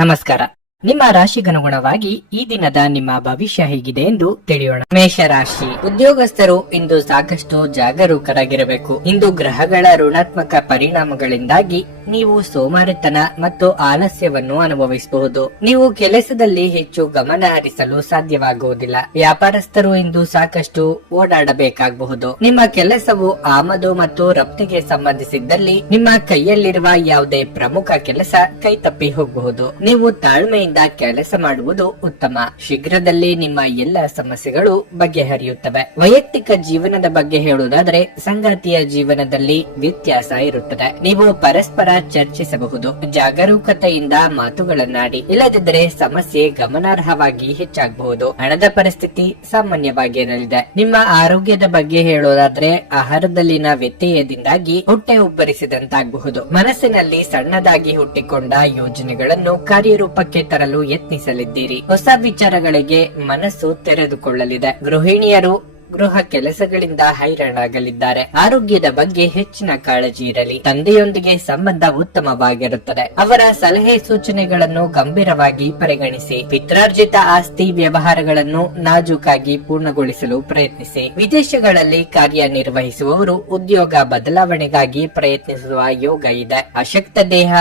ನಮಸ್ಕಾರ. ನಿಮ್ಮ ರಾಶಿಗನುಗುಣವಾಗಿ ಈ ದಿನದ ನಿಮ್ಮ ಭವಿಷ್ಯ ಹೇಗಿದೆ ಎಂದು ತಿಳಿಯೋಣ. ಮೇಷರಾಶಿ, ಉದ್ಯೋಗಸ್ಥರು ಇಂದು ಸಾಕಷ್ಟು ಜಾಗರೂಕರಾಗಿರಬೇಕು. ಇಂದು ಗ್ರಹಗಳ ಋಣಾತ್ಮಕ ಪರಿಣಾಮಗಳಿಂದಾಗಿ ನೀವು ಸೋಮಾರಿತನ ಮತ್ತು ಆಲಸ್ಯವನ್ನು ಅನುಭವಿಸಬಹುದು. ನೀವು ಕೆಲಸದಲ್ಲಿ ಹೆಚ್ಚು ಗಮನ ಹರಿಸಲು ಸಾಧ್ಯವಾಗುವುದಿಲ್ಲ. ವ್ಯಾಪಾರಸ್ಥರು ಇಂದು ಸಾಕಷ್ಟು ಓಡಾಡಬೇಕಾಗಬಹುದು. ನಿಮ್ಮ ಕೆಲಸವು ಆಮದು ಮತ್ತು ರಫ್ತಿಗೆ ಸಂಬಂಧಿಸಿದ್ದಲ್ಲಿ ನಿಮ್ಮ ಕೈಯಲ್ಲಿರುವ ಯಾವುದೇ ಪ್ರಮುಖ ಕೆಲಸ ಕೈತಪ್ಪಿ ಹೋಗಬಹುದು. ನೀವು ತಾಳ್ಮೆಯಿಂದ ಕೆಲಸ ಮಾಡುವುದು ಉತ್ತಮ. ಶೀಘ್ರದಲ್ಲೇ ನಿಮ್ಮ ಎಲ್ಲ ಸಮಸ್ಯೆಗಳು ಬಗೆಹರಿಯುತ್ತವೆ. ವೈಯಕ್ತಿಕ ಜೀವನದ ಬಗ್ಗೆ ಹೇಳುವುದಾದರೆ ಸಂಗಾತಿಯ ಜೀವನದಲ್ಲಿ ವ್ಯತ್ಯಾಸ ಇರುತ್ತದೆ. ನೀವು ಪರಸ್ಪರ ಚರ್ಚಿಸಬಹುದು. ಜಾಗರೂಕತೆಯಿಂದ ಮಾತುಗಳನ್ನಾಡಿ, ಇಲ್ಲದಿದ್ದರೆ ಸಮಸ್ಯೆ ಗಮನಾರ್ಹವಾಗಿ ಹೆಚ್ಚಾಗಬಹುದು. ಹಣದ ಪರಿಸ್ಥಿತಿ ಸಾಮಾನ್ಯವಾಗಿರಲಿದೆ. ನಿಮ್ಮ ಆರೋಗ್ಯದ ಬಗ್ಗೆ ಹೇಳೋದಾದ್ರೆ ಆಹಾರದಲ್ಲಿನ ವ್ಯತ್ಯಯದಿಂದಾಗಿ ಹೊಟ್ಟೆ ಉಬ್ಬರಿಸಿದಂತಾಗಬಹುದು. ಮನಸ್ಸಿನಲ್ಲಿ ಸಣ್ಣದಾಗಿ ಹುಟ್ಟಿಕೊಂಡ ಯೋಜನೆಗಳನ್ನು ಕಾರ್ಯರೂಪಕ್ಕೆ ತರಲು ಯತ್ನಿಸಲಿದ್ದೀರಿ. ಹೊಸ ವಿಚಾರಗಳಿಗೆ ಮನಸ್ಸು ತೆರೆದುಕೊಳ್ಳಲಿದೆ. ಗೃಹಿಣಿಯರು ಗೃಹ ಕೆಲಸಗಳಿಂದ ಹೈರಾಣಾಗಲಿದ್ದಾರೆ. ಆರೋಗ್ಯದ ಬಗ್ಗೆ ಹೆಚ್ಚಿನ ಕಾಳಜಿ ಇರಲಿ. ತಂದೆಯೊಂದಿಗೆ ಸಂಬಂಧ ಉತ್ತಮವಾಗಿರುತ್ತದೆ. ಅವರ ಸಲಹೆ ಸೂಚನೆಗಳನ್ನು ಗಂಭೀರವಾಗಿ ಪರಿಗಣಿಸಿ. ಪಿತ್ರಾರ್ಜಿತ ಆಸ್ತಿ ವ್ಯವಹಾರಗಳನ್ನು ನಾಜೂಕಾಗಿ ಪೂರ್ಣಗೊಳಿಸಲು ಪ್ರಯತ್ನಿಸಿ. ವಿದೇಶಗಳಲ್ಲಿ ಕಾರ್ಯನಿರ್ವಹಿಸುವವರು ಉದ್ಯೋಗ ಬದಲಾವಣೆಗಾಗಿ ಪ್ರಯತ್ನಿಸುವ ಯೋಗ ಇದೆ. ಅಶಕ್ತ ದೇಹ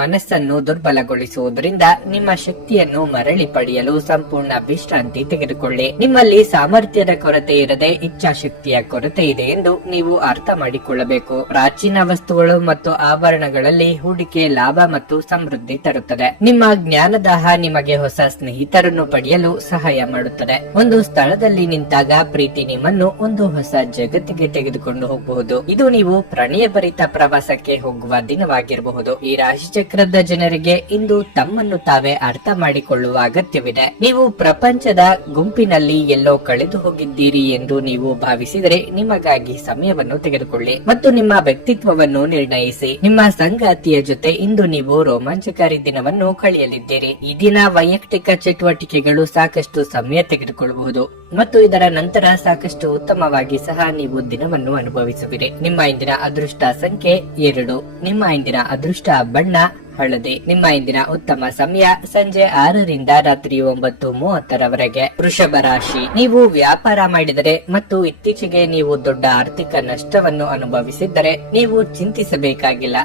ಮನಸ್ಸನ್ನು ದುರ್ಬಲಗೊಳಿಸುವುದರಿಂದ ನಿಮ್ಮ ಶಕ್ತಿಯನ್ನು ಮರಳಿ ಪಡೆಯಲು ಸಂಪೂರ್ಣ ವಿಶ್ರಾಂತಿ ತೆಗೆದುಕೊಳ್ಳಿ. ನಿಮ್ಮಲ್ಲಿ ಸಾಮರ್ಥ್ಯದ ಕೊರತೆ ಇರದೆ ಇಚ್ಛಾಶಕ್ತಿಯ ಕೊರತೆ ಇದೆ ಎಂದು ನೀವು ಅರ್ಥ ಮಾಡಿಕೊಳ್ಳಬೇಕು. ಪ್ರಾಚೀನ ವಸ್ತುಗಳು ಮತ್ತು ಆಭರಣಗಳಲ್ಲಿ ಹೂಡಿಕೆ ಲಾಭ ಮತ್ತು ಸಮೃದ್ಧಿ ತರುತ್ತದೆ. ನಿಮ್ಮ ಜ್ಞಾನದಾಹ ನಿಮಗೆ ಹೊಸ ಸ್ನೇಹಿತರನ್ನು ಪಡೆಯಲು ಸಹಾಯ ಮಾಡುತ್ತದೆ. ಒಂದು ಸ್ಥಳದಲ್ಲಿ ನಿಂತಾಗ ಪ್ರೀತಿ ನಿಮ್ಮನ್ನು ಒಂದು ಹೊಸ ಜಗತ್ತಿಗೆ ತೆಗೆದುಕೊಂಡು ಹೋಗಬಹುದು. ಇದು ನೀವು ಪ್ರಣಯಭರಿತ ಪ್ರವಾಸಕ್ಕೆ ಹೋಗುವ ದಿನವಾಗಿರಬಹುದು. ಈ ರಾಶಿ ಚಕ್ರದ ಜನರಿಗೆ ಇಂದು ತಮ್ಮನ್ನು ತಾವೇ ಅರ್ಥ ಮಾಡಿಕೊಳ್ಳುವ ಅಗತ್ಯವಿದೆ. ನೀವು ಪ್ರಪಂಚದ ಗುಂಪಿನಲ್ಲಿ ಎಲ್ಲೋ ಕಳೆದು ಹೋಗಿದ್ದೀರಿ ಎಂದು ನೀವು ಭಾವಿಸಿದರೆ ನಿಮಗಾಗಿ ಸಮಯವನ್ನು ತೆಗೆದುಕೊಳ್ಳಿ ಮತ್ತು ನಿಮ್ಮ ವ್ಯಕ್ತಿತ್ವವನ್ನು ನಿರ್ಣಯಿಸಿ. ನಿಮ್ಮ ಸಂಗಾತಿಯ ಜೊತೆ ಇಂದು ನೀವು ರೋಮಾಂಚಕಾರಿ ದಿನವನ್ನು ಕಳೆಯಲಿದ್ದೀರಿ. ಈ ದಿನ ವೈಯಕ್ತಿಕ ಚಟುವಟಿಕೆಗಳು ಸಾಕಷ್ಟು ಸಮಯ ತೆಗೆದುಕೊಳ್ಳಬಹುದು ಮತ್ತು ಇದರ ನಂತರ ಸಾಕಷ್ಟು ಉತ್ತಮವಾಗಿ ಸಹ ನೀವು ದಿನವನ್ನು ಅನುಭವಿಸುವಿರಿ. ನಿಮ್ಮ ಇಂದಿನ ಅದೃಷ್ಟ ಸಂಖ್ಯೆ 2. ನಿಮ್ಮ ಇಂದಿನ ಅದೃಷ್ಟ ಬಣ್ಣ ಹಳದಿ. ನಿಮ್ಮ ಇಂದಿನ ಉತ್ತಮ ಸಮಯ ಸಂಜೆ 6 ರಿಂದ ರಾತ್ರಿ 9:30 ವೃಷಭ ರಾಶಿ, ನೀವು ವ್ಯಾಪಾರ ಮಾಡಿದರೆ ಮತ್ತು ಇತ್ತೀಚೆಗೆ ನೀವು ದೊಡ್ಡ ಆರ್ಥಿಕ ನಷ್ಟವನ್ನು ಅನುಭವಿಸಿದ್ದರೆ ನೀವು ಚಿಂತಿಸಬೇಕಾಗಿಲ್ಲ.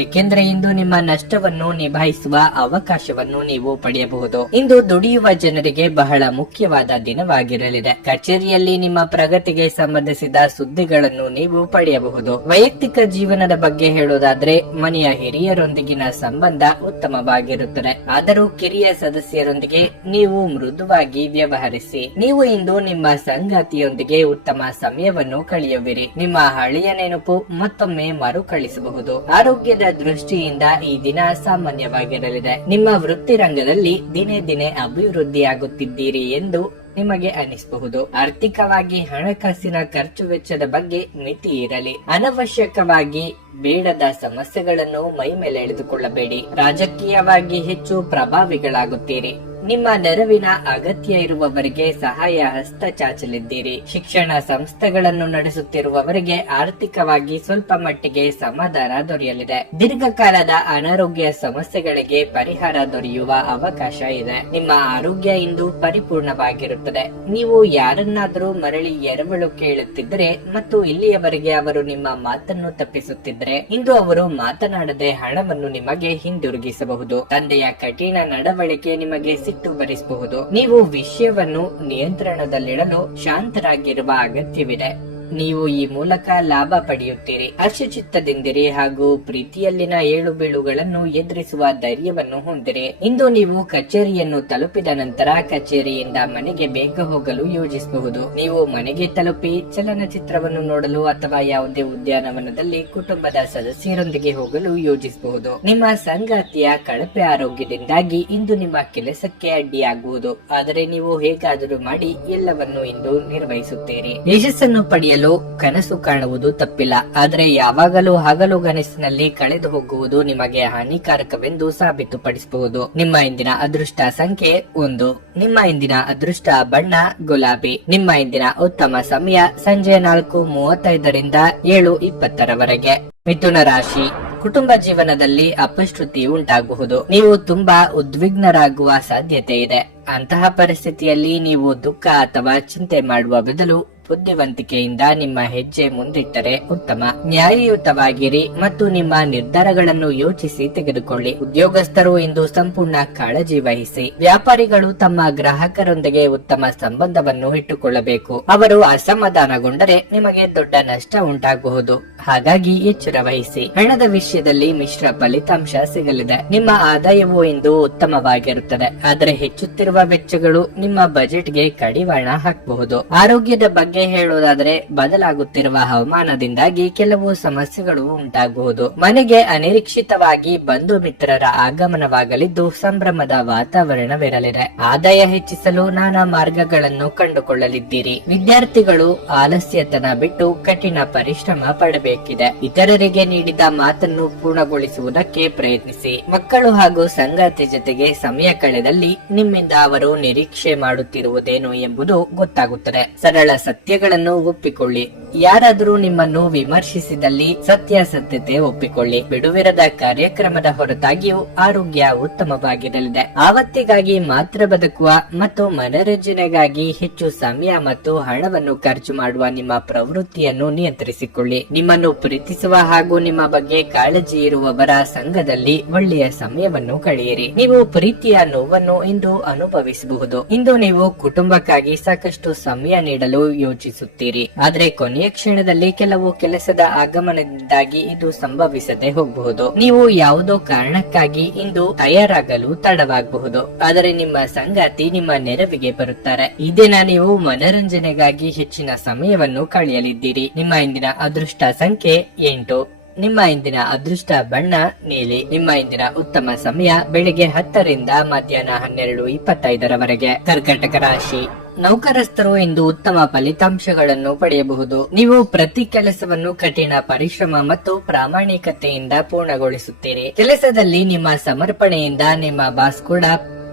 ಏಕೆಂದರೆ ಇಂದು ನಿಮ್ಮ ನಷ್ಟವನ್ನು ನಿಭಾಯಿಸುವ ಅವಕಾಶವನ್ನು ನೀವು ಪಡೆಯಬಹುದು. ಇಂದು ದುಡಿಯುವ ಜನರಿಗೆ ಬಹಳ ಮುಖ್ಯವಾದ ದಿನವಾಗಿರಲಿದೆ. ಕಚೇರಿಯಲ್ಲಿ ನಿಮ್ಮ ಪ್ರಗತಿಗೆ ಸಂಬಂಧಿಸಿದ ಸುದ್ದಿಗಳನ್ನು ನೀವು ಪಡೆಯಬಹುದು. ವೈಯಕ್ತಿಕ ಜೀವನದ ಬಗ್ಗೆ ಹೇಳೋದಾದ್ರೆ ಮನೆಯ ಹಿರಿಯರೊಂದಿಗಿನ ಸಂಬಂಧ ಉತ್ತಮವಾಗಿರುತ್ತದೆ. ಆದರೂ ಕಿರಿಯ ಸದಸ್ಯರೊಂದಿಗೆ ನೀವು ಮೃದುವಾಗಿ ವ್ಯವಹರಿಸಿ. ನೀವು ಇಂದು ನಿಮ್ಮ ಸಂಗಾತಿಯೊಂದಿಗೆ ಉತ್ತಮ ಸಮಯವನ್ನು ಕಳೆಯುವಿರಿ. ನಿಮ್ಮ ಹಳೆಯ ನೆನಪು ಮತ್ತೊಮ್ಮೆ ಮರುಕಳಿಸಬಹುದು. ಆರೋಗ್ಯದ ದೃಷ್ಟಿಯಿಂದ ಈ ದಿನ ಸಾಮಾನ್ಯವಾಗಿರಲಿದೆ. ನಿಮ್ಮ ವೃತ್ತಿ ರಂಗದಲ್ಲಿ ದಿನೇ ದಿನೇ ಅಭಿವೃದ್ಧಿಯಾಗುತ್ತಿದ್ದೀರಿ ಎಂದು ನಿಮಗೆ ಅನಿಸಬಹುದು. ಆರ್ಥಿಕವಾಗಿ ಹಣಕಾಸಿನ ಖರ್ಚು ವೆಚ್ಚದ ಬಗ್ಗೆ ಮಿತಿ ಇರಲಿ. ಅನವಶ್ಯಕವಾಗಿ ಬೇಡದ ಸಮಸ್ಯೆಗಳನ್ನು ಮೈ ಮೇಲೆ ಎಳೆದುಕೊಳ್ಳಬೇಡಿ. ರಾಜಕೀಯವಾಗಿ ಹೆಚ್ಚು ಪ್ರಭಾವಿಗಳಾಗುತ್ತೀರಿ. ನಿಮ್ಮ ನೆರವಿನ ಅಗತ್ಯ ಇರುವವರಿಗೆ ಸಹಾಯ ಹಸ್ತ ಚಾಚಲಿದ್ದೀರಿ. ಶಿಕ್ಷಣ ಸಂಸ್ಥೆಗಳನ್ನು ನಡೆಸುತ್ತಿರುವವರಿಗೆ ಆರ್ಥಿಕವಾಗಿ ಸ್ವಲ್ಪ ಮಟ್ಟಿಗೆ ಸಮಾಧಾನ ದೊರೆಯಲಿದೆ. ದೀರ್ಘಕಾಲದ ಅನಾರೋಗ್ಯ ಸಮಸ್ಯೆಗಳಿಗೆ ಪರಿಹಾರ ದೊರೆಯುವ ಅವಕಾಶ ಇದೆ. ನಿಮ್ಮ ಆರೋಗ್ಯ ಇಂದು ಪರಿಪೂರ್ಣವಾಗಿರುತ್ತದೆ. ನೀವು ಯಾರನ್ನಾದರೂ ಮರಳಿ ಎರವಳು ಕೇಳುತ್ತಿದ್ದರೆ ಮತ್ತು ಇಲ್ಲಿಯವರೆಗೆ ಅವರು ನಿಮ್ಮ ಮಾತನ್ನು ತಪ್ಪಿಸುತ್ತಿದ್ದರೆ ಇಂದು ಅವರು ಮಾತನಾಡದೆ ಹಣವನ್ನು ನಿಮಗೆ ಹಿಂದಿರುಗಿಸಬಹುದು. ತಂದೆಯ ಕಠಿಣ ನಡವಳಿಕೆ ನಿಮಗೆ ಸಿಟ್ಟು ಬರಿಸಬಹುದು. ನೀವು ವಿಷಯವನ್ನು ನಿಯಂತ್ರಣದಲ್ಲಿಡಲು ಶಾಂತರಾಗಿರುವ ಅಗತ್ಯವಿದೆ. ನೀವು ಈ ಮೂಲಕ ಲಾಭ ಪಡೆಯುತ್ತೀರಿ. ಹರ್ಷಚಿತ್ತದಿಂದಿರಿ ಹಾಗೂ ಪ್ರೀತಿಯಲ್ಲಿನ ಏಳು ಬೀಳುಗಳನ್ನು ಎದುರಿಸುವ ಧೈರ್ಯವನ್ನು ಹೊಂದಿರಿ. ಇಂದು ನೀವು ಕಚೇರಿಯನ್ನು ತಲುಪಿದ ನಂತರ ಕಚೇರಿಯಿಂದ ಮನೆಗೆ ಬೇಗ ಹೋಗಲು ಯೋಜಿಸಬಹುದು. ನೀವು ಮನೆಗೆ ತಲುಪಿ ಚಲನಚಿತ್ರವನ್ನು ನೋಡಲು ಅಥವಾ ಯಾವುದೇ ಉದ್ಯಾನವನದಲ್ಲಿ ಕುಟುಂಬದ ಸದಸ್ಯರೊಂದಿಗೆ ಹೋಗಲು ಯೋಜಿಸಬಹುದು. ನಿಮ್ಮ ಸಂಗಾತಿಯ ಕಳಪೆ ಆರೋಗ್ಯದಿಂದಾಗಿ ಇಂದು ನಿಮ್ಮ ಕೆಲಸಕ್ಕೆ ಅಡ್ಡಿಯಾಗುವುದು. ಆದರೆ ನೀವು ಹೇಗಾದರೂ ಮಾಡಿ ಎಲ್ಲವನ್ನು ಇಂದು ನಿರ್ವಹಿಸುತ್ತೀರಿ. ಯಶಸ್ಸನ್ನು ಪಡೆಯಲು ಕನಸು ಕಾಣುವುದು ತಪ್ಪಿಲ್ಲ. ಆದರೆ ಯಾವಾಗಲೂ ಹಗಲು ಕನಸಿನಲ್ಲಿ ಕಳೆದು ಹೋಗುವುದು ನಿಮಗೆ ಹಾನಿಕಾರಕವೆಂದು ಸಾಬೀತುಪಡಿಸಬಹುದು. ನಿಮ್ಮ ಇಂದಿನ ಅದೃಷ್ಟ ಸಂಖ್ಯೆ 1. ನಿಮ್ಮ ಇಂದಿನ ಅದೃಷ್ಟ ಬಣ್ಣ ಗುಲಾಬಿ. ನಿಮ್ಮ ಇಂದಿನ ಉತ್ತಮ ಸಮಯ ಸಂಜೆ 4:35 ರಿಂದ 7:20 ಮಿಥುನ ರಾಶಿ, ಕುಟುಂಬ ಜೀವನದಲ್ಲಿ ಅಪಶ್ರುತಿ ಉಂಟಾಗಬಹುದು. ನೀವು ತುಂಬಾ ಉದ್ವಿಗ್ನರಾಗುವ ಸಾಧ್ಯತೆ ಇದೆ. ಅಂತಹ ಪರಿಸ್ಥಿತಿಯಲ್ಲಿ ನೀವು ದುಃಖ ಅಥವಾ ಚಿಂತೆ ಮಾಡುವ ಬದಲು ಬುದ್ಧಿವಂತಿಕೆಯಿಂದ ನಿಮ್ಮ ಹೆಜ್ಜೆ ಮುಂದಿಟ್ಟರೆ ಉತ್ತಮ. ನ್ಯಾಯಯುತವಾಗಿರಿ ಮತ್ತು ನಿಮ್ಮ ನಿರ್ಧಾರಗಳನ್ನು ಯೋಚಿಸಿ ತೆಗೆದುಕೊಳ್ಳಿ. ಉದ್ಯೋಗಸ್ಥರು ಇಂದು ಸಂಪೂರ್ಣ ಕಾಳಜಿ ವಹಿಸಿ. ವ್ಯಾಪಾರಿಗಳು ತಮ್ಮ ಗ್ರಾಹಕರೊಂದಿಗೆ ಉತ್ತಮ ಸಂಬಂಧವನ್ನು ಇಟ್ಟುಕೊಳ್ಳಬೇಕು. ಅವರು ಅಸಮಾಧಾನಗೊಂಡರೆ ನಿಮಗೆ ದೊಡ್ಡ ನಷ್ಟ ಉಂಟಾಗಬಹುದು. ಹಾಗಾಗಿ ಎಚ್ಚರ ವಹಿಸಿ. ಹಣದ ವಿಷಯದಲ್ಲಿ ಮಿಶ್ರ ಫಲಿತಾಂಶ ಸಿಗಲಿದೆ. ನಿಮ್ಮ ಆದಾಯವು ಇಂದು ಉತ್ತಮವಾಗಿರುತ್ತದೆ, ಆದರೆ ಹೆಚ್ಚುತ್ತಿರುವ ವೆಚ್ಚಗಳು ನಿಮ್ಮ ಬಜೆಟ್ಗೆ ಕಡಿವಾಣ ಹಾಕಬಹುದು. ಆರೋಗ್ಯದ ಬಗ್ಗೆ ಹೇಳುವುದಾದರೆ ಬದಲಾಗುತ್ತಿರುವ ಹವಾಮಾನದಿಂದಾಗಿ ಕೆಲವು ಸಮಸ್ಯೆಗಳು ಉಂಟಾಗಬಹುದು. ಮನೆಗೆ ಅನಿರೀಕ್ಷಿತವಾಗಿ ಬಂಧು ಮಿತ್ರರ ಆಗಮನವಾಗಲಿದ್ದು ಸಂಭ್ರಮದ ವಾತಾವರಣವಿರಲಿದೆ. ಆದಾಯ ಹೆಚ್ಚಿಸಲು ನಾನಾ ಮಾರ್ಗಗಳನ್ನು ಕಂಡುಕೊಳ್ಳಲಿದ್ದೀರಿ. ವಿದ್ಯಾರ್ಥಿಗಳು ಆಲಸ್ಯತನ ಬಿಟ್ಟು ಕಠಿಣ ಪರಿಶ್ರಮ ಪಡಬೇಕಿದೆ. ಇತರರಿಗೆ ನೀಡಿದ ಮಾತನ್ನು ಪೂರ್ಣಗೊಳಿಸುವುದಕ್ಕೆ ಪ್ರಯತ್ನಿಸಿ. ಮಕ್ಕಳು ಹಾಗೂ ಸಂಗಾತಿ ಜೊತೆಗೆ ಸಮಯ ಕಳೆದಲ್ಲಿ ನಿಮ್ಮಿಂದ ಅವರು ನಿರೀಕ್ಷೆ ಮಾಡುತ್ತಿರುವುದೇನು ಎಂಬುದು ಗೊತ್ತಾಗುತ್ತದೆ. ಸರಳ ಸತ್ಯಗಳನ್ನು ಒಪ್ಪಿಕೊಳ್ಳಿ. ಯಾರಾದರೂ ನಿಮ್ಮನ್ನು ವಿಮರ್ಶಿಸಿದಲ್ಲಿ ಸತ್ಯಾಸತ್ಯತೆ ಒಪ್ಪಿಕೊಳ್ಳಿ. ಬಿಡುವಿರದ ಕಾರ್ಯಕ್ರಮದ ಹೊರತಾಗಿಯೂ ಆರೋಗ್ಯ ಉತ್ತಮವಾಗಿರಲಿದೆ. ಆವತ್ತಿಗಾಗಿ ಮಾತ್ರ ಬದುಕುವ ಮತ್ತು ಮನರಂಜನೆಗಾಗಿ ಹೆಚ್ಚು ಸಮಯ ಮತ್ತು ಹಣವನ್ನು ಖರ್ಚು ಮಾಡುವ ನಿಮ್ಮ ಪ್ರವೃತ್ತಿಯನ್ನು ನಿಯಂತ್ರಿಸಿಕೊಳ್ಳಿ. ನಿಮ್ಮನ್ನು ಪ್ರೀತಿಸುವ ಹಾಗೂ ನಿಮ್ಮ ಬಗ್ಗೆ ಕಾಳಜಿ ಇರುವವರ ಸಂಘದಲ್ಲಿ ಒಳ್ಳೆಯ ಸಮಯವನ್ನು ಕಳೆಯಿರಿ. ನೀವು ಪ್ರೀತಿಯ ನೋವನ್ನು ಇಂದು ಅನುಭವಿಸಬಹುದು. ಇಂದು ನೀವು ಕುಟುಂಬಕ್ಕಾಗಿ ಸಾಕಷ್ಟು ಸಮಯ ನೀಡಲು ಯೋಚಿಸುತ್ತೀರಿ, ಆದರೆ ಕೊನೆಯ ಕ್ಷಣದಲ್ಲಿ ಕೆಲವು ಕೆಲಸದ ಆಗಮನದಿಂದಾಗಿ ಇದು ಸಂಭವಿಸದೆ ಹೋಗಬಹುದು. ನೀವು ಯಾವುದೋ ಕಾರಣಕ್ಕಾಗಿ ಇಂದು ತಯಾರಾಗಲು ತಡವಾಗಬಹುದು, ಆದರೆ ನಿಮ್ಮ ಸಂಗಾತಿ ನಿಮ್ಮ ನೆರವಿಗೆ ಬರುತ್ತಾರೆ. ಈ ದಿನ ನೀವು ಮನರಂಜನೆಗಾಗಿ ಹೆಚ್ಚಿನ ಸಮಯವನ್ನು ಕಳೆಯಲಿದ್ದೀರಿ. ನಿಮ್ಮ ಇಂದಿನ ಅದೃಷ್ಟ ಸಂಖ್ಯೆ 8. ನಿಮ್ಮ ಇಂದಿನ ಅದೃಷ್ಟ ಬಣ್ಣ ನೀಲಿ. ನಿಮ್ಮ ಇಂದಿನ ಉತ್ತಮ ಸಮಯ ಬೆಳಿಗ್ಗೆ 10 ರಿಂದ ಮಧ್ಯಾಹ್ನ 12:25 ಕರ್ಕಟಕ ರಾಶಿ. ನೌಕರಸ್ಥರು ಇಂದು ಉತ್ತಮ ಫಲಿತಾಂಶಗಳನ್ನು ಪಡೆಯಬಹುದು. ನೀವು ಪ್ರತಿ ಕೆಲಸವನ್ನು ಕಠಿಣ ಪರಿಶ್ರಮ ಮತ್ತು ಪ್ರಾಮಾಣಿಕತೆಯಿಂದ ಪೂರ್ಣಗೊಳಿಸುತ್ತೀರಿ. ಕೆಲಸದಲ್ಲಿ ನಿಮ್ಮ ಸಮರ್ಪಣೆಯಿಂದ ನಿಮ್ಮ ಬಾಸ್ ಕೂಡ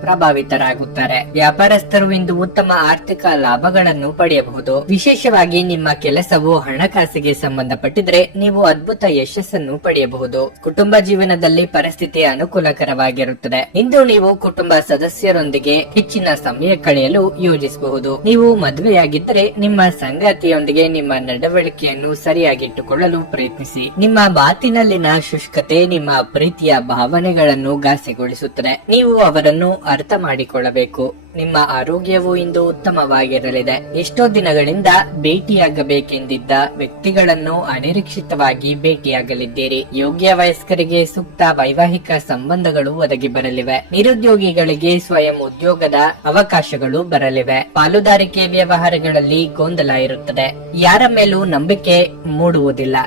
ಪ್ರಭಾವಿತರಾಗುತ್ತಾರೆ. ವ್ಯಾಪಾರಸ್ಥರು ಇಂದು ಉತ್ತಮ ಆರ್ಥಿಕ ಲಾಭಗಳನ್ನು ಪಡೆಯಬಹುದು. ವಿಶೇಷವಾಗಿ ನಿಮ್ಮ ಕೆಲಸವು ಹಣಕಾಸಿಗೆ ಸಂಬಂಧಪಟ್ಟಿದ್ರೆ ನೀವು ಅದ್ಭುತ ಯಶಸ್ಸನ್ನು ಪಡೆಯಬಹುದು. ಕುಟುಂಬ ಜೀವನದಲ್ಲಿ ಪರಿಸ್ಥಿತಿ ಅನುಕೂಲಕರವಾಗಿರುತ್ತದೆ. ಇಂದು ನೀವು ಕುಟುಂಬ ಸದಸ್ಯರೊಂದಿಗೆ ಹೆಚ್ಚಿನ ಸಮಯ ಕಳೆಯಲು ಯೋಜಿಸಬಹುದು. ನೀವು ಮದುವೆಯಾಗಿದ್ದರೆ ನಿಮ್ಮ ಸಂಗಾತಿಯೊಂದಿಗೆ ನಿಮ್ಮ ನಡವಳಿಕೆಯನ್ನು ಸರಿಯಾಗಿಟ್ಟುಕೊಳ್ಳಲು ಪ್ರಯತ್ನಿಸಿ. ನಿಮ್ಮ ಮಾತಿನಲ್ಲಿನ ಶುಷ್ಕತೆ ನಿಮ್ಮ ಪ್ರೀತಿಯ ಭಾವನೆಗಳನ್ನು ಘಾಸಿಗೊಳಿಸುತ್ತದೆ. ನೀವು ಅವರನ್ನು ಅರ್ಥ ಮಾಡಿಕೊಳ್ಳಬೇಕು. ನಿಮ್ಮ ಆರೋಗ್ಯವು ಇಂದು ಉತ್ತಮವಾಗಿರಲಿದೆ. ಎಷ್ಟೋ ದಿನಗಳಿಂದ ಭೇಟಿಯಾಗಬೇಕೆಂದಿದ್ದ ವ್ಯಕ್ತಿಗಳನ್ನು ಅನಿರೀಕ್ಷಿತವಾಗಿ ಭೇಟಿಯಾಗಲಿದ್ದೀರಿ. ಯೋಗ್ಯ ವಯಸ್ಕರಿಗೆ ಸೂಕ್ತ ವೈವಾಹಿಕ ಸಂಬಂಧಗಳು ಒದಗಿ ಬರಲಿವೆ. ನಿರುದ್ಯೋಗಿಗಳಿಗೆ ಸ್ವಯಂ ಉದ್ಯೋಗದ ಅವಕಾಶಗಳು ಬರಲಿವೆ. ಪಾಲುದಾರಿಕೆ ವ್ಯವಹಾರಗಳಲ್ಲಿ ಗೊಂದಲ ಇರುತ್ತದೆ. ಯಾರ ಮೇಲೂ ನಂಬಿಕೆ ಮೂಡುವುದಿಲ್ಲ.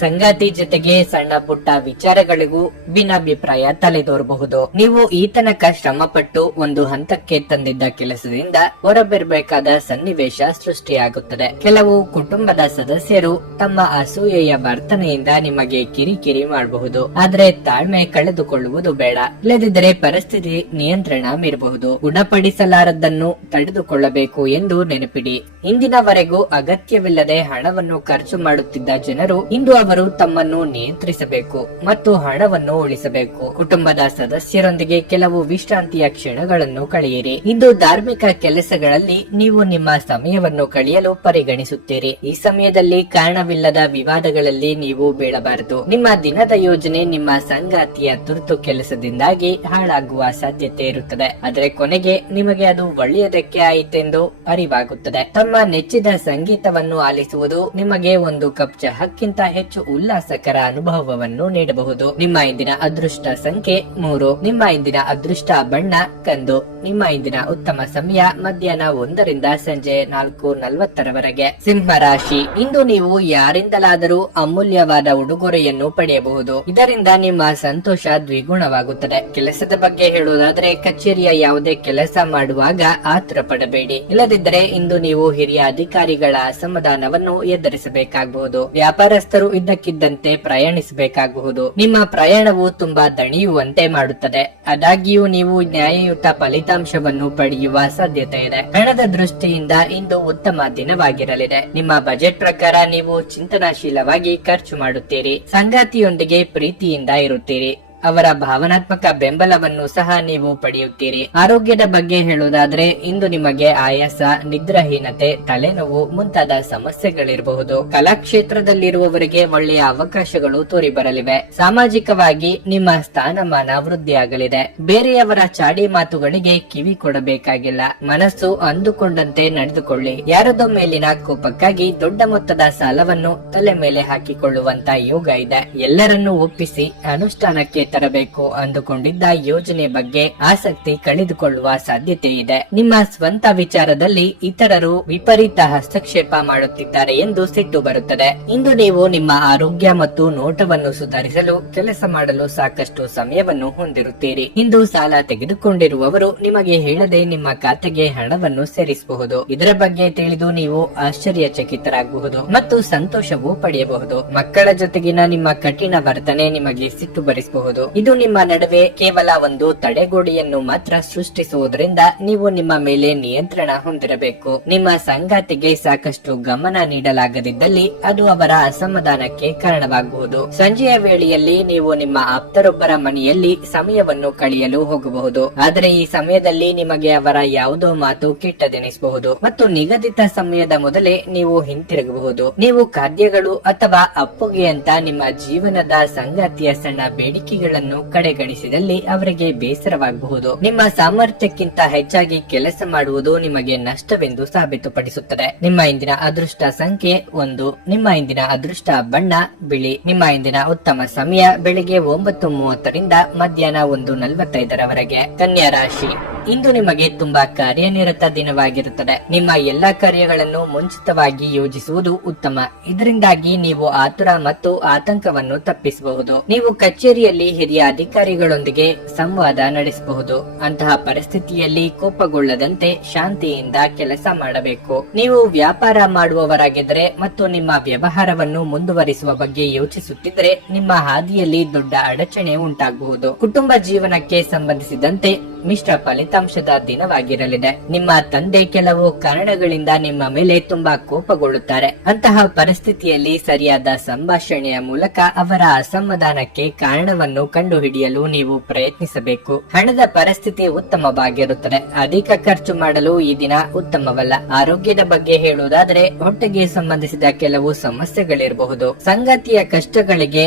ಸಂಗಾತಿ ಜೊತೆಗೆ ಸಣ್ಣ ಪುಟ್ಟ ವಿಚಾರಗಳಿಗೂ ಭಿನ್ನಾಭಿಪ್ರಾಯ ತಲೆದೋರಬಹುದು. ನೀವು ಈ ತನಕ ಶ್ರಮಪಟ್ಟು ಒಂದು ಹಂತಕ್ಕೆ ತಂದಿದ್ದ ಕೆಲಸದಿಂದ ಹೊರಬರಬೇಕಾದ ಸನ್ನಿವೇಶ ಸೃಷ್ಟಿಯಾಗುತ್ತದೆ. ಕೆಲವು ಕುಟುಂಬದ ಸದಸ್ಯರು ತಮ್ಮ ಅಸೂಯೆಯ ವರ್ತನೆಯಿಂದ ನಿಮಗೆ ಕಿರಿಕಿರಿ ಮಾಡಬಹುದು, ಆದ್ರೆ ತಾಳ್ಮೆ ಕಳೆದುಕೊಳ್ಳುವುದು ಬೇಡ. ಇಲ್ಲದಿದ್ದರೆ ಪರಿಸ್ಥಿತಿ ನಿಯಂತ್ರಣ ಮೀರಬಹುದು. ಗುಣಪಡಿಸಲಾರದನ್ನು ತಡೆದುಕೊಳ್ಳಬೇಕು ಎಂದು ನೆನಪಿಡಿ. ಇಂದಿನವರೆಗೂ ಅಗತ್ಯವಿಲ್ಲದೆ ಹಣವನ್ನು ಖರ್ಚು ಮಾಡುತ್ತಿದ್ದ ಜನರು ಇಂದು ಅವರು ತಮ್ಮನ್ನು ನಿಯಂತ್ರಿಸಬೇಕು ಮತ್ತು ಹಣವನ್ನು ಉಳಿಸಬೇಕು. ಕುಟುಂಬದ ಸದಸ್ಯರೊಂದಿಗೆ ಕೆಲವು ವಿಶ್ರಾಂತಿಯ ಕ್ಷಣಗಳನ್ನು ಕಳೆಯಿರಿ. ಇಂದು ಧಾರ್ಮಿಕ ಕೆಲಸಗಳಲ್ಲಿ ನೀವು ನಿಮ್ಮ ಸಮಯವನ್ನು ಕಳೆಯಲು ಪರಿಗಣಿಸುತ್ತೀರಿ. ಈ ಸಮಯದಲ್ಲಿ ಕಾರಣವಿಲ್ಲದ ವಿವಾದಗಳಲ್ಲಿ ನೀವು ಬೀಳಬಾರದು. ನಿಮ್ಮ ದಿನದ ಯೋಜನೆ ನಿಮ್ಮ ಸಂಗಾತಿಯ ತುರ್ತು ಕೆಲಸದಿಂದಾಗಿ ಹಾಳಾಗುವ ಸಾಧ್ಯತೆ ಇರುತ್ತದೆ, ಆದರೆ ಕೊನೆಗೆ ನಿಮಗೆ ಅದು ಒಳ್ಳೆಯದಕ್ಕೆ ಆಯಿತೆಂದು ಅರಿವಾಗುತ್ತದೆ. ತಮ್ಮ ನೆಚ್ಚಿದ ಸಂಗೀತವನ್ನು ಆಲಿಸುವುದು ನಿಮಗೆ ಒಂದು ಕಪ್ ಚಹಾಕ್ಕಿಂತ ಹೆಚ್ಚು ಉಲ್ಲಾಸಕರ ಅನುಭವವನ್ನು ನೀಡಬಹುದು. ನಿಮ್ಮ ಇಂದಿನ ಅದೃಷ್ಟ ಸಂಖ್ಯೆ 3. ನಿಮ್ಮ ಇಂದಿನ ಅದೃಷ್ಟ ಬಣ್ಣ ಕಂದು. ನಿಮ್ಮ ಇಂದಿನ ಉತ್ತಮ ಸಮಯ ಮಧ್ಯಾಹ್ನ 1 ರಿಂದ ಸಂಜೆ 4:40 ಸಿಂಹ ರಾಶಿ. ಇಂದು ನೀವು ಯಾರಿಂದಲಾದರೂ ಅಮೂಲ್ಯವಾದ ಉಡುಗೊರೆಯನ್ನು ಪಡೆಯಬಹುದು. ಇದರಿಂದ ನಿಮ್ಮ ಸಂತೋಷ ದ್ವಿಗುಣವಾಗುತ್ತದೆ. ಕೆಲಸದ ಬಗ್ಗೆ ಹೇಳುವುದಾದರೆ ಕಚೇರಿಯ ಯಾವುದೇ ಕೆಲಸ ಮಾಡುವಾಗ ಆತುರ ಪಡಬೇಡಿ. ಇಲ್ಲದಿದ್ದರೆ ಇಂದು ನೀವು ಹಿರಿಯ ಅಧಿಕಾರಿಗಳ ಅಸಮಾಧಾನವನ್ನು ಎದುರಿಸಬೇಕಾಗಬಹುದು. ವ್ಯಾಪಾರಸ್ಥರು ಇದ್ದಕ್ಕಿದ್ದಂತೆ ಪ್ರಯಾಣಿಸಬೇಕಾಗಬಹುದು. ನಿಮ್ಮ ಪ್ರಯಾಣವು ತುಂಬಾ ದಣಿಯುವಂತೆ ಮಾಡುತ್ತದೆ. ಆದಾಗ್ಯೂ ನೀವು ನ್ಯಾಯಯುತ ಫಲಿತಾಂಶ ಫಲಿತಾಂಶವನ್ನು ಪಡೆಯುವ ಸಾಧ್ಯತೆ ಇದೆ. ಹಣದ ದೃಷ್ಟಿಯಿಂದ ಇಂದು ಉತ್ತಮ ದಿನವಾಗಿರಲಿದೆ. ನಿಮ್ಮ ಬಜೆಟ್ ಪ್ರಕಾರ ನೀವು ಚಿಂತನಾಶೀಲವಾಗಿ ಖರ್ಚು ಮಾಡುತ್ತೀರಿ. ಸಂಗಾತಿಯೊಂದಿಗೆ ಪ್ರೀತಿಯಿಂದ ಇರುತ್ತೀರಿ. ಅವರ ಭಾವನಾತ್ಮಕ ಬೆಂಬಲವನ್ನು ಸಹ ನೀವು ಪಡೆಯುತ್ತೀರಿ. ಆರೋಗ್ಯದ ಬಗ್ಗೆ ಹೇಳುವುದಾದ್ರೆ ಇಂದು ನಿಮಗೆ ಆಯಾಸ, ನಿದ್ರಾಹೀನತೆ, ತಲೆನೋವು ಮುಂತಾದ ಸಮಸ್ಯೆಗಳಿರಬಹುದು. ಕಲಾ ಕ್ಷೇತ್ರದಲ್ಲಿರುವವರಿಗೆ ಒಳ್ಳೆಯ ಅವಕಾಶಗಳು ತೋರಿ ಬರಲಿವೆ. ಸಾಮಾಜಿಕವಾಗಿ ನಿಮ್ಮ ಸ್ಥಾನಮಾನ ವೃದ್ಧಿಯಾಗಲಿದೆ. ಬೇರೆಯವರ ಚಾಡಿ ಮಾತುಗಳಿಗೆ ಕಿವಿ ಕೊಡಬೇಕಾಗಿಲ್ಲ. ಮನಸ್ಸು ಅಂದುಕೊಂಡಂತೆ ನಡೆದುಕೊಳ್ಳಿ. ಯಾರದೋ ಮೇಲಿನ ಕೋಪಕ್ಕಾಗಿ ದೊಡ್ಡ ಮೊತ್ತದ ಸಾಲವನ್ನು ತಲೆ ಮೇಲೆ ಹಾಕಿಕೊಳ್ಳುವಂತ ಯೋಗ ಇದೆ. ಎಲ್ಲರನ್ನೂ ಒಪ್ಪಿಸಿ ಅನುಷ್ಠಾನಕ್ಕೆ ತರಬೇಕು ಅಂದುಕೊಂಡಿದ್ದ ಯೋಜನೆ ಬಗ್ಗೆ ಆಸಕ್ತಿ ಕಳೆದುಕೊಳ್ಳುವ ಸಾಧ್ಯತೆ ಇದೆ. ನಿಮ್ಮ ಸ್ವಂತ ವಿಚಾರದಲ್ಲಿ ಇತರರು ವಿಪರೀತ ಹಸ್ತಕ್ಷೇಪ ಮಾಡುತ್ತಿದ್ದಾರೆ ಎಂದು ಸಿಟ್ಟು ಬರುತ್ತದೆ. ಇಂದು ನೀವು ನಿಮ್ಮ ಆರೋಗ್ಯ ಮತ್ತು ನೋಟವನ್ನು ಸುಧಾರಿಸಲು ಕೆಲಸ ಮಾಡಲು ಸಾಕಷ್ಟು ಸಮಯವನ್ನು ಹೊಂದಿರುತ್ತೀರಿ. ಇಂದು ಸಾಲ ತೆಗೆದುಕೊಂಡಿರುವವರು ನಿಮಗೆ ಹೇಳದೆ ನಿಮ್ಮ ಖಾತೆಗೆ ಹಣವನ್ನು ಸೇರಿಸಬಹುದು. ಇದರ ಬಗ್ಗೆ ತಿಳಿದು ನೀವು ಆಶ್ಚರ್ಯಚಕಿತರಾಗಬಹುದು ಮತ್ತು ಸಂತೋಷವೂ ಪಡೆಯಬಹುದು. ಮಕ್ಕಳ ಜೊತೆಗಿನ ನಿಮ್ಮ ಕಠಿಣ ವರ್ತನೆ ನಿಮಗೆ ಸಿಟ್ಟು ಬರಿಸಬಹುದು. ಇದು ನಿಮ್ಮ ನಡುವೆ ಕೇವಲ ಒಂದು ತಡೆಗೋಡೆಯನ್ನು ಮಾತ್ರ ಸೃಷ್ಟಿಸುವುದರಿಂದ ನೀವು ನಿಮ್ಮ ಮೇಲೆ ನಿಯಂತ್ರಣ ಹೊಂದಿರಬೇಕು. ನಿಮ್ಮ ಸಂಗಾತಿಗೆ ಸಾಕಷ್ಟು ಗಮನ ನೀಡಲಾಗದಿದ್ದಲ್ಲಿ ಅದು ಅವರ ಅಸಮಾಧಾನಕ್ಕೆ ಕಾರಣವಾಗಬಹುದು. ಸಂಜೆಯ ವೇಳೆಯಲ್ಲಿ ನೀವು ನಿಮ್ಮ ಆಪ್ತರೊಬ್ಬರ ಮನೆಯಲ್ಲಿ ಸಮಯವನ್ನು ಕಳೆಯಲು ಹೋಗಬಹುದು. ಆದರೆ ಈ ಸಮಯದಲ್ಲಿ ನಿಮಗೆ ಅವರ ಯಾವುದೋ ಮಾತು ಕೆಟ್ಟದೆನಿಸಬಹುದು ಮತ್ತು ನಿಗದಿತ ಸಮಯದ ಮೊದಲೇ ನೀವು ಹಿಂತಿರುಗಬಹುದು. ನೀವು ಖಾದ್ಯಗಳು ಅಥವಾ ಅಪ್ಪುಗೆಯಂತ ನಿಮ್ಮ ಜೀವನದ ಸಂಗಾತಿಯ ಸಣ್ಣ ಬೇಡಿಕೆಗಳನ್ನು ಕಡೆಗಣಿಸಿದಲ್ಲಿ ಅವರಿಗೆ ಬೇಸರವಾಗಬಹುದು. ನಿಮ್ಮ ಸಾಮರ್ಥ್ಯಕ್ಕಿಂತ ಹೆಚ್ಚಾಗಿ ಕೆಲಸ ಮಾಡುವುದು ನಿಮಗೆ ನಷ್ಟವೆಂದು ಸಾಬೀತುಪಡಿಸುತ್ತದೆ. ನಿಮ್ಮ ಇಂದಿನ ಅದೃಷ್ಟ ಸಂಖ್ಯೆ 1. ನಿಮ್ಮ ಇಂದಿನ ಅದೃಷ್ಟ ಬಣ್ಣ ಬಿಳಿ. ನಿಮ್ಮ ಇಂದಿನ ಉತ್ತಮ ಸಮಯ ಬೆಳಿಗ್ಗೆ 9:30 ರಿಂದ ಮಧ್ಯಾಹ್ನ 1:45 ಕನ್ಯಾ ರಾಶಿ. ಇಂದು ನಿಮಗೆ ತುಂಬಾ ಕಾರ್ಯನಿರತ ದಿನವಾಗಿರುತ್ತದೆ. ನಿಮ್ಮ ಎಲ್ಲಾ ಕಾರ್ಯಗಳನ್ನು ಮುಂಚಿತವಾಗಿ ಯೋಜಿಸುವುದು ಉತ್ತಮ. ಇದರಿಂದಾಗಿ ನೀವು ಆತುರ ಮತ್ತು ಆತಂಕವನ್ನು ತಪ್ಪಿಸಬಹುದು. ನೀವು ಕಚೇರಿಯಲ್ಲಿ ಹಿರಿಯ ಅಧಿಕಾರಿಗಳೊಂದಿಗೆ ಸಂವಾದ ನಡೆಸಬಹುದು. ಅಂತಹ ಪರಿಸ್ಥಿತಿಯಲ್ಲಿ ಕೋಪಗೊಳ್ಳದಂತೆ ಶಾಂತಿಯಿಂದ ಕೆಲಸ ಮಾಡಬೇಕು. ನೀವು ವ್ಯಾಪಾರ ಮಾಡುವವರಾಗಿದ್ದರೆ ಮತ್ತು ನಿಮ್ಮ ವ್ಯವಹಾರವನ್ನು ಮುಂದುವರಿಸುವ ಬಗ್ಗೆ ಯೋಚಿಸುತ್ತಿದ್ದರೆ ನಿಮ್ಮ ಹಾದಿಯಲ್ಲಿ ದೊಡ್ಡ ಅಡಚಣೆ ಉಂಟಾಗಬಹುದು. ಕುಟುಂಬ ಜೀವನಕ್ಕೆ ಸಂಬಂಧಿಸಿದಂತೆ ಮಿಶ್ರ ಫಲಿತಾಂಶದ ದಿನವಾಗಿರಲಿದೆ. ನಿಮ್ಮ ತಂದೆ ಕೆಲವು ಕಾರಣಗಳಿಂದ ನಿಮ್ಮ ಮೇಲೆ ತುಂಬಾ ಕೋಪಗೊಳ್ಳುತ್ತಾರೆ. ಅಂತಹ ಪರಿಸ್ಥಿತಿಯಲ್ಲಿ ಸರಿಯಾದ ಸಂಭಾಷಣೆಯ ಮೂಲಕ ಅವರ ಅಸಮಾಧಾನಕ್ಕೆ ಕಾರಣವನ್ನು ಕಂಡುಹಿಡಿಯಲು ನೀವು ಪ್ರಯತ್ನಿಸಬೇಕು. ಹಣದ ಪರಿಸ್ಥಿತಿ ಉತ್ತಮವಾಗಿರುತ್ತದೆ. ಅಧಿಕ ಖರ್ಚು ಮಾಡಲು ಈ ದಿನ ಉತ್ತಮವಲ್ಲ. ಆರೋಗ್ಯದ ಬಗ್ಗೆ ಹೇಳುವುದಾದರೆ ಹೊಟ್ಟೆಗೆ ಸಂಬಂಧಿಸಿದ ಕೆಲವು ಸಮಸ್ಯೆಗಳಿರಬಹುದು. ಸಂಗಾತಿಯ ಕಷ್ಟಗಳಿಗೆ